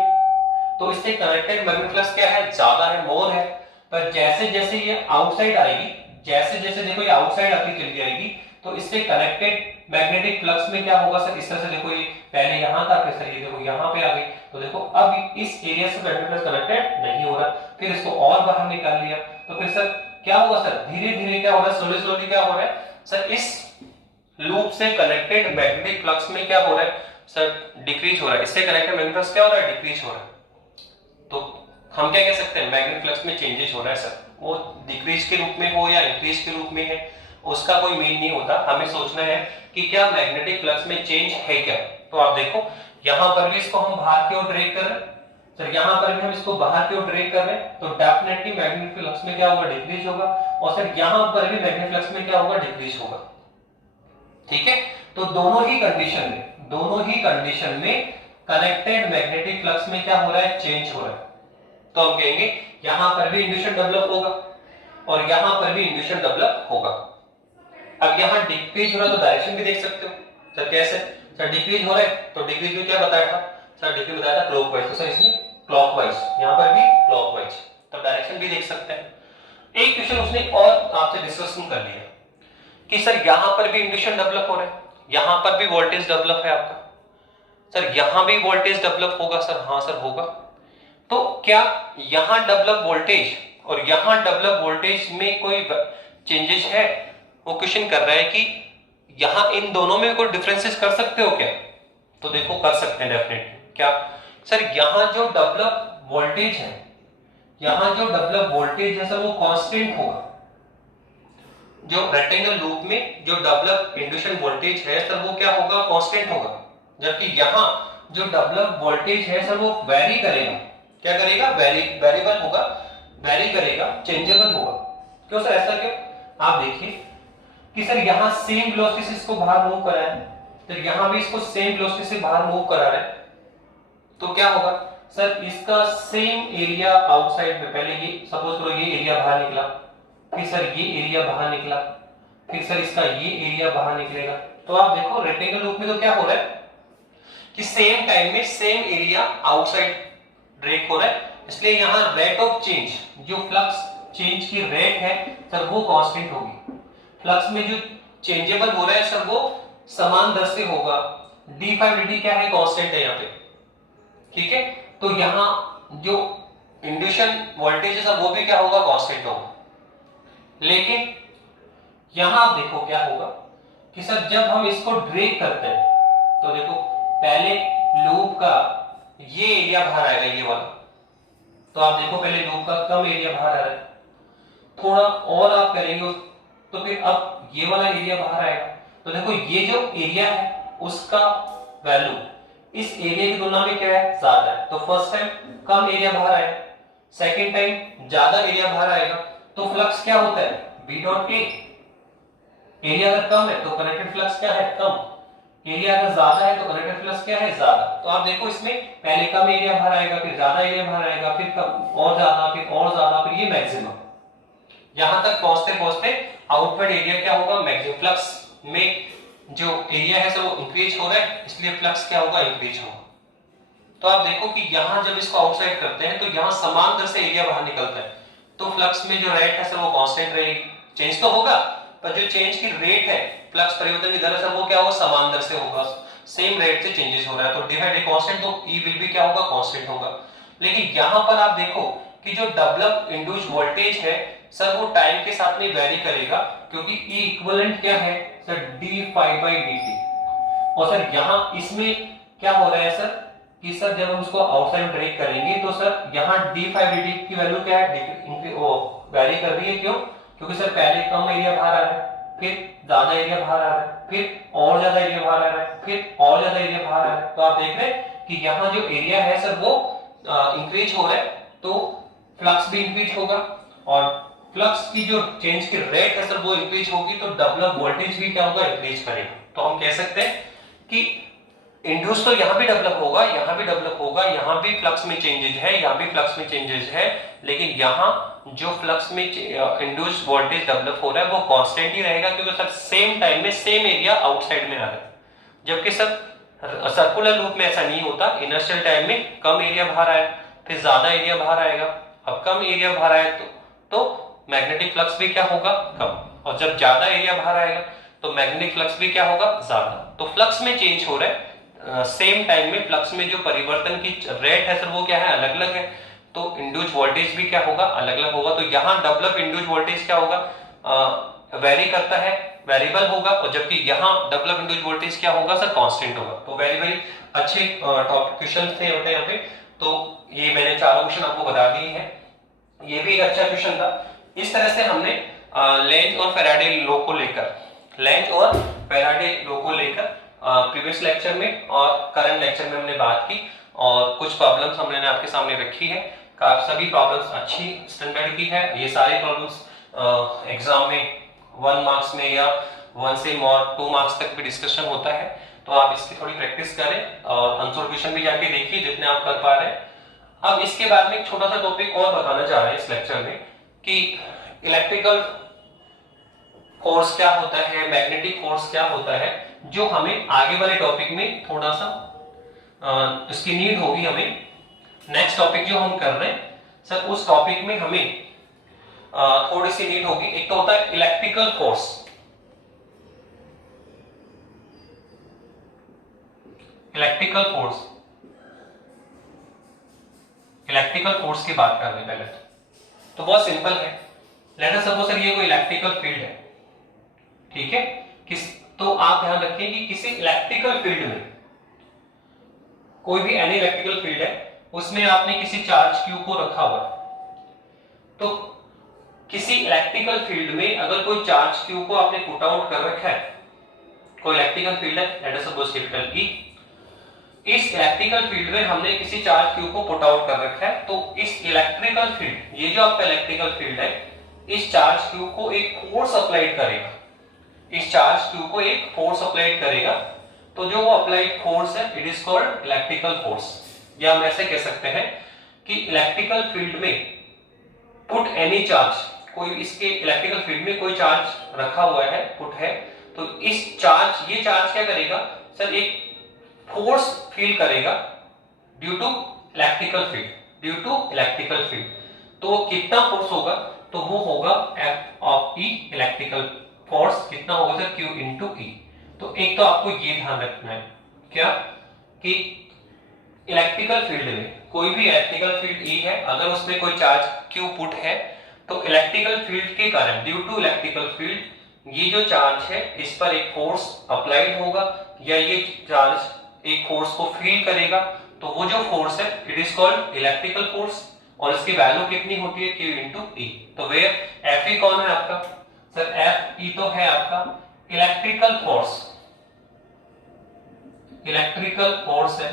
तो इससे कनेक्टेड मैग्नेटिक फ्लक्स क्या है, ज्यादा है, मोर है। पर जैसे जैसे ये आउटसाइड आएगी, जैसे जैसे देखो ये आउटसाइड आती चली जाएगी तो इससे कनेक्टेड मैग्नेटिक फ्लक्स में क्या होगा सर, इस तरह से देखो ये पहले यहां था, फिर सर ये देखो यहां पे आ गई, तो देखो अब इस एरिया से मैग्नेटिक फ्लक्स कनेक्टेड नहीं हो रहा, फिर इसको और बाहर निकाल लिया, तो फिर सर क्या होगा सर, धीरे धीरे क्या हो रहा है, स्लोली क्या हो रहा है सर, इस लूप से कनेक्टेड मैग्नेटिक फ्लक्स में क्या हो रहा है सर डिक्रीज हो रहा है, इससे कनेक्टेड मैग्नेटिक फ्लक्स क्या हो रहा है, डिक्रीज हो रहा है, तो हम क्या कह सकते हैं, मैग्नेटिक फ्लक्स में चेंजेस हो रहा है सर, वो डिक्रीज के रूप में हो या इंक्रीज के रूप में है उसका कोई मीन नहीं होता, हमें सोचना है कि क्या मैग्नेटिक फ्लक्स में चेंज है क्या। तो आप देखो यहां पर भी इसको हम बाहर की ओर ड्रैग कर रहे हैं सर, यहां पर भी हम इसको बाहर की ओर ड्रैग कर रहे हैं, तो डेफिनेटली मैग्नेटिक फ्लक्स में क्या होगा, डिक्रीज होगा, और सर यहां पर भी मैग्नेटिक फ्लक्स में क्या होगा, डिक्रीज होगा। ठीक है, तो दोनों ही कंडीशन में कनेक्टेड मैग्नेटिक फ्लक्स में क्या हो रहा है, चेंज हो रहा है। तो हम कहेंगे यहां पर भी इंड्यूशन डेवलप होगा और यहां पर भी इंड्यूशन डेवलप होगा। अब यहां डिक्रीज हो रहा है तो डायरेक्शन भी देख सकते हो सर, कैसे सर डिक्रीज हो रहा है, तो डिक्रीज में क्या बताया था सर, डिक्रीज बताया था क्लॉकवाइज, तो सर इसमें क्लॉकवाइज, यहां पर भी क्लॉकवाइज, तो डायरेक्शन भी देख सकते हैं। एक क्वेश्चन उसने और आपसे डिस्कशन कर लिया कि सर यहां पर भी इंड्यूशन डेवलप हो रहा है, यहां पर भी वोल्टेज डेवलप है आपका, सर यहां भी वोल्टेज डेवलप होगा सर, हां सर होगा, तो क्या यहां डेवलप वोल्टेज और यहां डेवलप वोल्टेज में कोई चेंजेस है, वो क्वेश्चन कर रहा है कि यहां इन दोनों में कोई डिफरेंसेस कर सकते हो क्या, तो देखो कर सकते हैं डेफिनेटली। क्या सर, यहां जो डेवलप वोल्टेज है, यहां जो डेवलप वोल्टेज है सर वो कांस्टेंट होगा, जो रेक्टेंगल लूप में जो डेवलप इंड्यूशन वोल्टेज है सर वो क्या होगा, कांस्टेंट होगा, जबकि यहां जो डेवलप वोल्टेज है सर वो वेरी करेगा, क्या करेगा, वेरिएबल होगा, वेरी करेगा, चेंजेबल होगा। क्यों सर, ऐसा क्यों, आप देखिए कि सर यहां सेम वेलोसिटी से इसको बाहर मूव करा है, तो यहां भी इसको सेम वेलोसिटी से बाहर मूव करा रहा है, तो क्या होगा सर, इसका सेम एरिया आउटसाइड में, पहले ये सपोज करो ये एरिया बाहर निकला, फिर सर ये एरिया बाहर निकला, फिर सर इसका ये एरिया बाहर निकलेगा, तो आप देखो रेक्टेंगल लूप में तो क्या हो रहा है कि सेम टाइम में सेम एरिया आउटसाइड ड्रैग हो रहा है, इसलिए यहां रेट ऑफ चेंज, जो फ्लक्स चेंज की रेट है सर वो कांस्टेंट होगी, फ्लक्स में जो चेंजेबल हो रहा है सर वो समान दर से होगा, d5dt क्या है, कांस्टेंट है यहाँ पे। ठीक है, तो यहां जो इंड्यूशन वोल्टेज है सर वो भी क्या होगा, कांस्टेंट होगा। लेकिन यहां आप देखो क्या होगा कि सर जब हम इसको ड्रैग करते हैं तो देखो पहले लूप का ये एरिया बाहर आएगा, ये वाला, तो आप देखो पहले लूप का कम एरिया बाहर आ रहा है, थोड़ा और आप करेंगे तो फिर अब ये वाला एरिया बाहर आएगा, तो देखो ये जो एरिया है उसका वैल्यू इस एरिया की तुलना में क्या है, ज्यादा है, तो फर्स्ट टाइम कम एरिया बाहर आएगा, सेकेंड टाइम ज्यादा एरिया बाहर आएगा, तो फ्लक्स क्या होता है, B डॉट A, एरिया अगर कम है तो कनेक्टेड फ्लक्स क्या है, कम, एरिया अगर ज्यादा है तो कनेक्टेड फ्लक्स क्या है, ज्यादा। तो आप देखो इसमें पहले कम एरिया बाहर आएगा, फिर ज्यादा एरिया बाहर आएगा, फिर कम और ज्यादा, फिर और ज्यादा, फिर ये मैक्सिमम, यहां तक पहुंचते पहुंचते आउटवर्ड एरिया क्या होगा, मैक्सिमम, फ्लक्स में जो एरिया है सर वो इंक्रीज हो रहा है, इसलिए फ्लक्स क्या होगा, इंक्रीज होगा। तो आप देखो कि यहां जब इसको आउटसाइड करते हैं तो यहां समान दर से एरिया बाहर निकलता है, तो फ्लक्स में जो रेट है सर वो कांस्टेंट रहेगी, चेंज तो होगा पर जो चेंज की रेट है, फ्लक्स परिवर्तन की दर है सर वो क्या होगा, समान दर से होगा, सेम रेट से चेंजेस हो रहा है, तो डिवाइड कांस्टेंट, तो ई विल भी क्या होगा, कांस्टेंट होगा। लेकिन यहां पर आप देखो कि जो डेवलप इंड्यूस्ड वोल्टेज है सर वो टाइम के साथ में वेरी करेगा, क्योंकि ई इक्विवेलेंट क्या है सर, d∅dt, और सर यहां इसमें क्या हो रहा है सर कि सर जब हम उसको आउटसाइड ड्रैग करेंगे तो सर यहां d∅dt की वैल्यू क्या है, वो वेरी कर रही है, क्यों, क्योंकि सर पहले कम एरिया बाहर आ रहा है, फिर ज्यादा एरिया बाहर आ रहा है, फिर और ज्यादा एरिया बाहर आ रहा है, फिर और ज्यादा एरिया बाहर आ रहा है, तो आप देख रहे हैं कि यहाँ जो एरिया है सर वो इंक्रीज हो रहा है, तो फ्लक्स भी इंक्रीज होगा, और फ्लक्स की जो चेंज की रेट है सर वो इंक्रीज होगी, तो डेवलप वोल्टेज भी क्या होगा, इंक्रीज करेगा। तो हम कह सकते हैं कि इंड्यूस तो यहां भी डेवलप होगा, यहां भी डेवलप होगा, यहां भी फ्लक्स में चेंजेस है, यहां भी फ्लक्स में चेंजेस है, लेकिन यहां जो फ्लक्स में इंड्यूस वोल्टेज डेवलप हो रहा है वो कांस्टेंट ही रहेगा, क्योंकि सर सेम टाइम में सेम एरिया आउटसाइड में आ रहा है, जबकि सर सर्कुलर लूप में ऐसा नहीं होता, इनर्शियल टाइम में कम एरिया बाहर आया, फिर ज्यादा एरिया बाहर आएगा, अब कम एरिया बाहर आए तो मैग्नेटिक फ्लक्स भी क्या होगा, कम, और जब ज्यादा एरिया बाहर आएगा तो मैग्नेटिक फ्लक्स भी क्या होगा, ज्यादा। तो फ्लक्स में चेंज हो रहा है, सेम टाइम में फ्लक्स में जो परिवर्तन की रेट है सर वो क्या है, अलग अलग है, तो इंड्यूस्ड वोल्टेज भी क्या होगा, अलग अलग होगा। तो यहाँ डेवलप इंड्यूस्ड वोल्टेज क्या होगा, वेरी करता है, वेरिएबल होगा, और जबकि यहाँ डेवलप इंड्यूस्ड वोल्टेज क्या होगा सर, कांस्टेंट होगा। तो वेरी वेरी अच्छे टॉपिक क्वेश्चन थे होते हैं यहाँ पे। तो ये मैंने चारों क्वेश्चन आपको बता दिए हैं, ये भी एक अच्छा क्वेश्चन था। इस तरह से हमने लेंज और फैराडे लॉ को लेकर प्रीवियस लेक्चर में और करंट लेक्चर में हमने बात की, और कुछ प्रॉब्लम्स हमने आपके सामने रखी है। सभी प्रॉब्लम्स अच्छी स्टैंडर्ड की है। ये सारे प्रॉब्लम्स एग्जाम में 1 मार्क्स में या 1 से मोर 2 मार्क्स तक भी डिस्कशन होता है, तो आप इसकी थोड़ी प्रैक्टिस करें और आंसर क्वेश्चन भी जाके देखिए जितने आप कर पा रहे हैं। अब इसके बाद में एक छोटा सा टॉपिक और बताना चाह रहे हैं इस लेक्चर में कि इलेक्ट्रिकल फोर्स क्या होता है, मैग्नेटिक फोर्स क्या होता है, जो हमें आगे वाले टॉपिक में थोड़ा सा इसकी नीड होगी। हमें नेक्स्ट टॉपिक जो हम कर रहे हैं सर, उस टॉपिक में हमें थोड़ी सी नीड होगी। एक तो होता है इलेक्ट्रिकल फोर्स, इलेक्ट्रिकल फोर्स की बात कर रहे हैं पहले। तो बहुत सिंपल है। लेट अस सपोज सर ये कोई इलेक्ट्रिकल फील्ड है, ठीक है। तो आप ध्यान रखिए कि किसी इलेक्ट्रिकल फील्ड में, कोई भी एनी इलेक्ट्रिकल फील्ड है, उसमें आपने किसी चार्ज क्यू को रखा हुआ है। तो किसी इलेक्ट्रिकल फील्ड में अगर कोई चार्ज क्यू को आपने पुट आउट कर रखा है, कोई इलेक्ट्रिकल फील्ड है, let us suppose capital E, इस इलेक्ट्रिकल फील्ड में हमने किसी चार्ज क्यू को पुट आउट कर रखा है। तो इस इलेक्ट्रिकल फील्ड, ये जो आपका इलेक्ट्रिकल फील्ड है, इस चार्ज क्यू को एक फोर्स अप्लाइड करेगा, इस चार्ज क्यू को एक फोर्स अप्लाइड करेगा। तो जो वो अप्लाइड फोर्स है, it is called electrical force. या हम ऐसे कह सकते हैं कि इलेक्ट्रिकल फील्ड में पुट एनी चार्ज, कोई इसके इलेक्ट्रिकल फील्ड में कोई चार्ज रखा हुआ है, पुट है, तो इस चार्ज, ये चार्ज क्या करेगा सर, एक फोर्स फील करेगा ड्यू टू इलेक्ट्रिकल फील्ड। तो कितना फोर्स होगा, तो वो होगा F of E, electrical force कितना होगा सर, Q इंटू E। तो एक तो आपको ये ध्यान रखना है क्या, कि इलेक्ट्रिकल फील्ड में, कोई भी इलेक्ट्रिकल फील्ड E है, अगर उसमें कोई चार्ज Q पुट है, तो इलेक्ट्रिकल फील्ड के कारण, ड्यू टू इलेक्ट्रिकल फील्ड, ये जो चार्ज है इस पर एक फोर्स अप्लाइड होगा, या ये चार्ज एक फोर्स को फील करेगा। तो वो जो फोर्स है, it is called electrical force, और इसकी वैल्यू कितनी होती है, Q इंटू E। तो वेयर Fe कौन है आपका सर, Fe तो है आपका इलेक्ट्रिकल फोर्स है।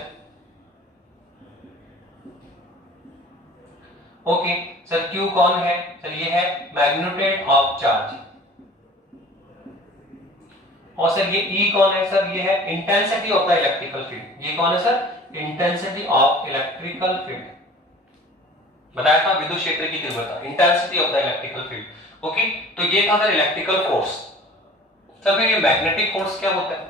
ओके सर, Q कौन है सर, ये है मैग्नीट्यूड ऑफ चार्ज। और सर ये E कौन है सर, ये है intensity of the electrical field. ये कौन है sir, intensity of electrical field. बताया था विद्युत क्षेत्र की तीव्रता, intensity of the electrical field. Okay, तो ये था सर इलेक्ट्रिकल फोर्स। सर फिर ये मैग्नेटिक फोर्स क्या होता है,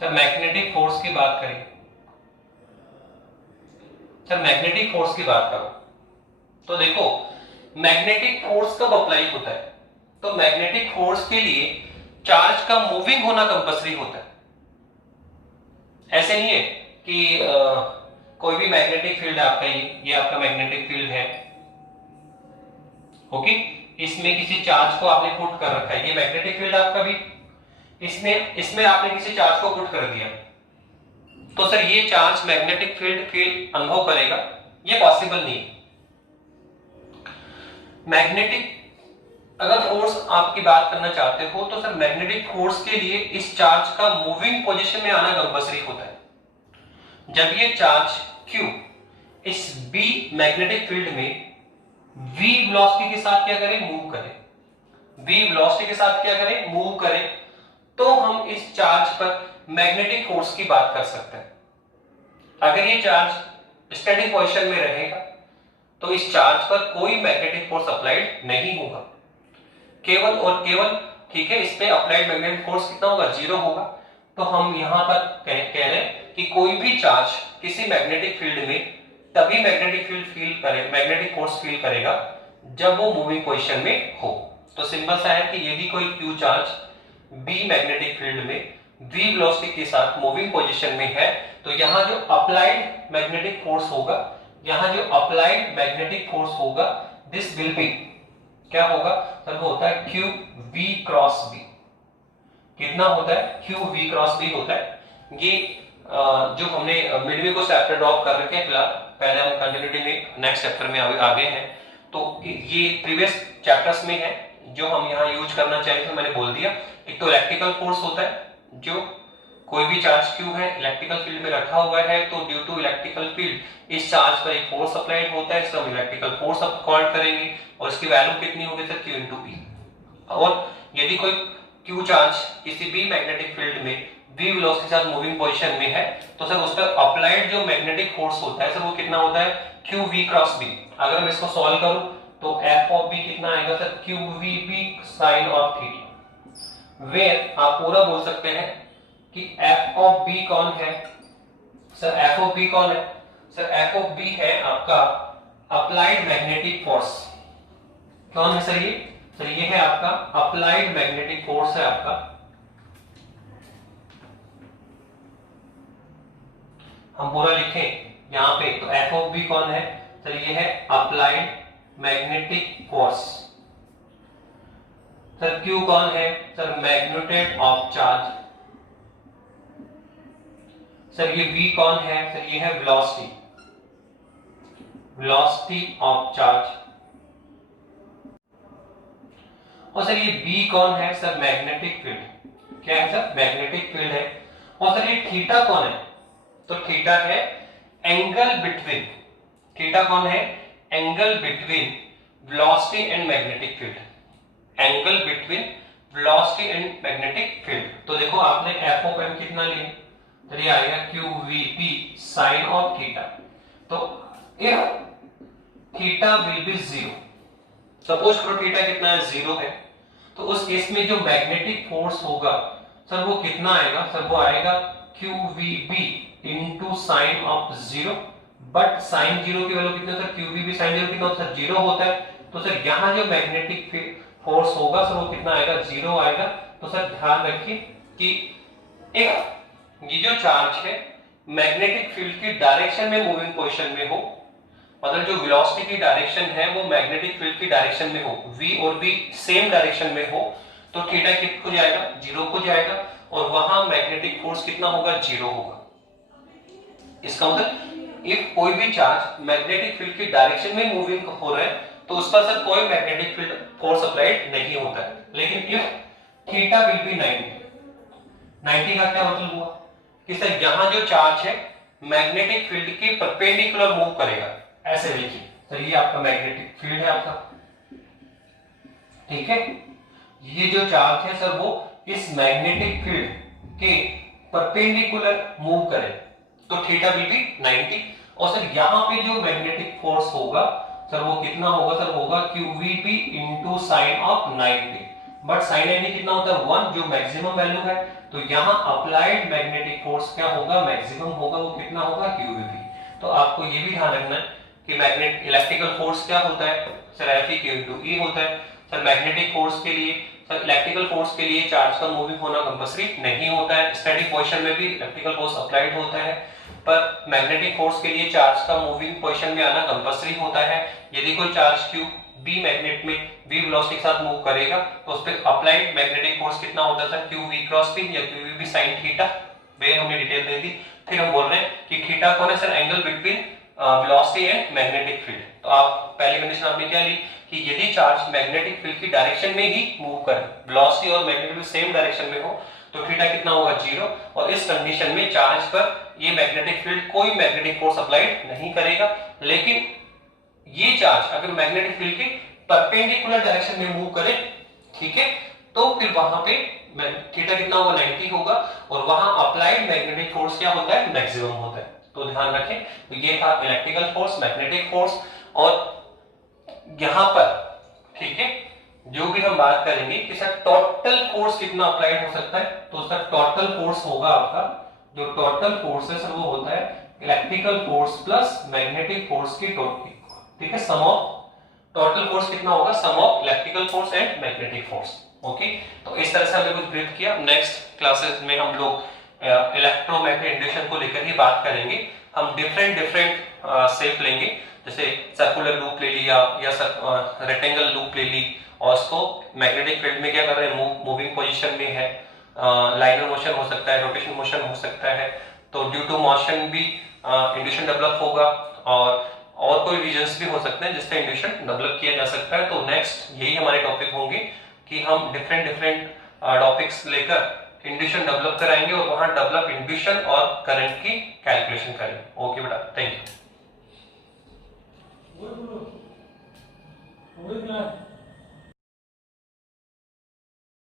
सर मैग्नेटिक फोर्स की बात करें, सर मैग्नेटिक फोर्स की बात करो तो देखो, मैग्नेटिक फोर्स कब अप्लाई होता है, तो मैग्नेटिक फोर्स के लिए चार्ज का मूविंग होना कंपल्सरी होता है। ऐसे नहीं है कि कोई भी मैग्नेटिक फील्ड आपका, ये आपका मैग्नेटिक फील्ड है, ओके, इसमें किसी चार्ज को आपने पुट कर रखा है, ये मैग्नेटिक फील्ड आपका भी, इसमें आपने किसी चार्ज को पुट कर दिया, तो सर ये चार्ज मैग्नेटिक फील्ड अनुभव करेगा, ये पॉसिबल नहीं है। मैग्नेटिक अगर फोर्स आपकी बात करना चाहते हो, तो सर मैग्नेटिक फोर्स के लिए इस चार्ज का मूविंग पोजीशन में आना कंपल्सरी होता है। जब ये चार्ज Q इस B मैग्नेटिक फील्ड में V वेलोसिटी के साथ क्या करें, मूव करें, V वेलोसिटी के साथ क्या करें, मूव करें, तो हम इस चार्ज पर मैग्नेटिक फोर्स की बात कर सकते हैं। अगर ये चार्ज स्टैटिक पोजीशन में रहेगा, तो इस चार्ज पर कोई मैग्नेटिक फोर्स अप्लाइड नहीं होगा, केवल और केवल, ठीक है, इस पे अप्लाइड मैग्नेटिक फोर्स कितना होगा, 0 होगा। तो हम यहां पर कह रहे हैं कि कोई भी चार्ज किसी मैग्नेटिक फील्ड में तभी मैग्नेटिक फोर्स फील करेगा जब वो मूविंग पोजीशन में हो। तो सिंपल सा है कि यदि कोई Q charge B magnetic field में V वेलोसिटी के साथ मूविंग पोजीशन में है, तो यहां जो अप्लाइड मैग्नेटिक फोर्स होगा यहाँ जो अप्लाइड मैग्नेटिक फोर्स होगा दिस विल बी क्या होगा सर, वो होता है क्यू वी क्रॉस बी। कितना होता है, क्यू वी क्रॉस बी होता है। ये जो हमने मिडवे को चैप्टर ड्रॉप कर रखे हैं फिलहाल, पहले हम कंटिन्यूटी में नेक्स्ट चैप्टर में आगे हैं, तो ये प्रीवियस चैप्टर्स में है जो हम यहाँ यूज करना चाहिए थे, मैंने बोल दिया। एक तो इलेक्ट्रिकल फोर्स होता है, जो कोई भी चार्ज क्यू है इलेक्ट्रिकल फील्ड में रखा हुआ है, तो ड्यू टू इलेक्ट्रिकल फील्ड इस चार्ज पर एक फोर्स अप्लाइड होता है, इसको हम इलेक्ट्रिकल फोर्स कॉल करेंगे, और इसकी वैल्यू कितनी होगी सर, क्यू इंटू पी। और यदि कोई क्यू चार्ज किसी भी मैग्नेटिक फील्ड में v वेलोसिटी के साथ मूविंग पोजीशन में है, तो सर उस पर अप्लाइड जो मैग्नेटिक फोर्स होता है सर वो कितना होता है, क्यू वी क्रॉस बी। अगर मैं इसको सॉल्व करूं तो एफ ऑफ बी कितना आएगा sir, Q V B sine of theta. Where आप पूरा बोल सकते हैं कि एफ ऑफ बी कौन है सर, एफ ऑफ बी कौन है सर, एफ ऑफ बी है आपका अप्लाइड मैग्नेटिक फोर्स। कौन है सर ये, सर ये है आपका अप्लाइड मैग्नेटिक फोर्स है आपका। हम पूरा लिखें यहां पे, तो एफ ऑफ बी कौन है सर, ये है applied magnetic force. Sir Q कौन है sir, magnitude of charge. Sir ये v कौन है सर, ये है वेलोसिटी, वेलोसिटी ऑफ चार्ज। और सर ये b कौन है सर, मैग्नेटिक फील्ड। क्या है सर, मैग्नेटिक फील्ड है। और सर ये थीटा कौन है, तो थीटा है एंगल बिटवीन, थीटा कौन है, angle between velocity and magnetic field, angle between velocity and magnetic field. तो देखो आपने एफ ऑफ एम कितना लिया, तो ये आएगा Q V P sine of theta. तो if theta will be zero, suppose करो थीटा कितना है, जीरो है, तो उस केस में जो मैग्नेटिक फोर्स होगा सर वो कितना आएगा सर, वो आएगा Q V B into sine of zero. But sine zero की वैल्यू कितनी sir, Q V B sine zero कितना होता है, जीरो होता है। तो सर यहाँ जो मैग्नेटिक फोर्स होगा सर वो कितना आएगा, जीरो आएगा। तो सर ध्यान रखिए कि एक ये जो चार्ज है मैग्नेटिक फील्ड की डायरेक्शन में मूविंग पोजीशन में हो, मतलब जो वेलोसिटी की डायरेक्शन है वो मैग्नेटिक फील्ड की डायरेक्शन में हो, v और v सेम डायरेक्शन में हो, तो थीटा कितना हो जाएगा, जीरो हो जाएगा, और वहां मैग्नेटिक फोर्स कितना होगा, जीरो होगा। इसका मतलब इफ कोई भी चार्ज मैग्नेटिक फील्ड की डायरेक्शन में मूविंग हो रहा है तो उस पर सर कोई मैग्नेटिक फील्ड फोर्स अप्लाइड नहीं होता है। लेकिन इफ थीटा विल बी 90 का क्या मतलब हुआ कि सर यहां जो चार्ज है मैग्नेटिक फील्ड के परपेंडिकुलर मूव करेगा। ऐसे देखिए सर ये आपका मैग्नेटिक फील्ड है आपका, ठीक है, ये जो चार्ज है सर वो इस मैग्नेटिक फील्ड के परपेंडिकुलर मूव करे, तो थीटा विल बी 90। और सर यहाँ पे जो मैग्नेटिक फोर्स होगा सर वो कितना होगा सर, होगा QVP into sine of 90। But sine 90 कितना होता है, 1, जो मैक्सिमम वैल्यू है। तो यहाँ अप्लाइड मैग्नेटिक फोर्स क्या होगा, मैक्सिमम होगा, वो कितना होगा, QVP। तो आपको ये भी ध्यान रखना है कि मैग्नेट इलेक्ट्रिकल फोर्स क्या होता है sir, Fe Q into E होता है। सर मैग्नेटिक फोर्स के लिए, सर इलेक्ट्रिकल फोर्स के लिए चार्ज का मूविंग होना कंपल्सरी नहीं होता है, स्टैटिक पोजीशन में भी इलेक्ट्रिकल फोर्स अप्लाइड होता है, पर मैग्नेटिक फोर्स के लिए चार्ज का मूविंग पोजीशन में आना कंपल्सरी होता है। यदि कोई चार्ज क्यू बी मैग्नेट में v वेलोसिटी के साथ मूव करेगा तो उस पर अप्लाइड मैग्नेटिक फोर्स कितना होता था, क्यू वी क्रॉस बी या Q V B sine theta. वे हमने डिटेल दे दी। फिर हम बोल रहे हैं कि थीटा कौन है sir, angle between velocity and magnetic field. तो आप पहली कंडीशन आपने क्या ली कि यदि चार्ज मैग्नेटिक फील्ड की डायरेक्शन में ही मूव करे, वेलोसिटी और मैग्नेटिक फील्ड सेम डायरेक्शन में हो, तो थीटा कितना होगा, जीरो। और इस कंडीशन में चार्ज पर ये मैग्नेटिक फील्ड कोई मैग्नेटिक फोर्स अप्लाइड नहीं करेगा। लेकिन ये चार्ज अगर मैग्नेटिक फील्ड के परपेंडिकुलर डायरेक्शन में मूव करे, ठीक है, तो फिर वहां पे थीटा कितना होगा, 90 होगा, और वहां अप्लाइड मैग्नेटिक फोर्स क्या होता है, मैक्सिमम होता है। तो ध्यान रखें, तो ये था इलेक्ट्रिकल फोर्स, मैग्नेटिक फोर्स। और यहां पर ठीक है जो भी हम बात करेंगे कि सर टोटल फोर्स कितना अप्लाइड हो सकता है, तो सर टोटल फोर्स होगा आपका, जो टोटल फोर्स है सर वो होता है electrical force plus magnetic force की टोटल, ठीक है, सम ऑफ टोटल फोर्स कितना होगा, sum of electrical force and magnetic force. Okay, तो इस तरह से हमने कुछ ब्रीफ किया। नेक्स्ट क्लासेस में हम लोग इलेक्ट्रोमैग्नेटिक इंडक्शन को लेकर ही बात करेंगे। हम डिफरेंट शेप लेंगे, जैसे सर्कुलर लूप ले लिया या रेक्टेंगल लूप ले ली, और उसको मैग्नेटिक फील्ड में क्या कर रहे हैं, मूविंग पोजीशन में है, लाइनर मोशन हो सकता है, रोटेशन मोशन हो सकता है, तो ड्यू टू मोशन भी इंड्यूशन डेवलप होगा, और कोई रीजंस भी हो सकते हैं जिससे इंड्यूशन डेवलप किया जा सकता है। तो नेक्स्ट यही हमारे टॉपिक होंगे कि हम डिफरेंट टॉपिक्स लेकर इंड्यूशन डेवलप कराएंगे और वहां डेवलप इंड्यूशन और करंट की कैलकुलेशन करेंगे। ओके बेटा, थैंक यू।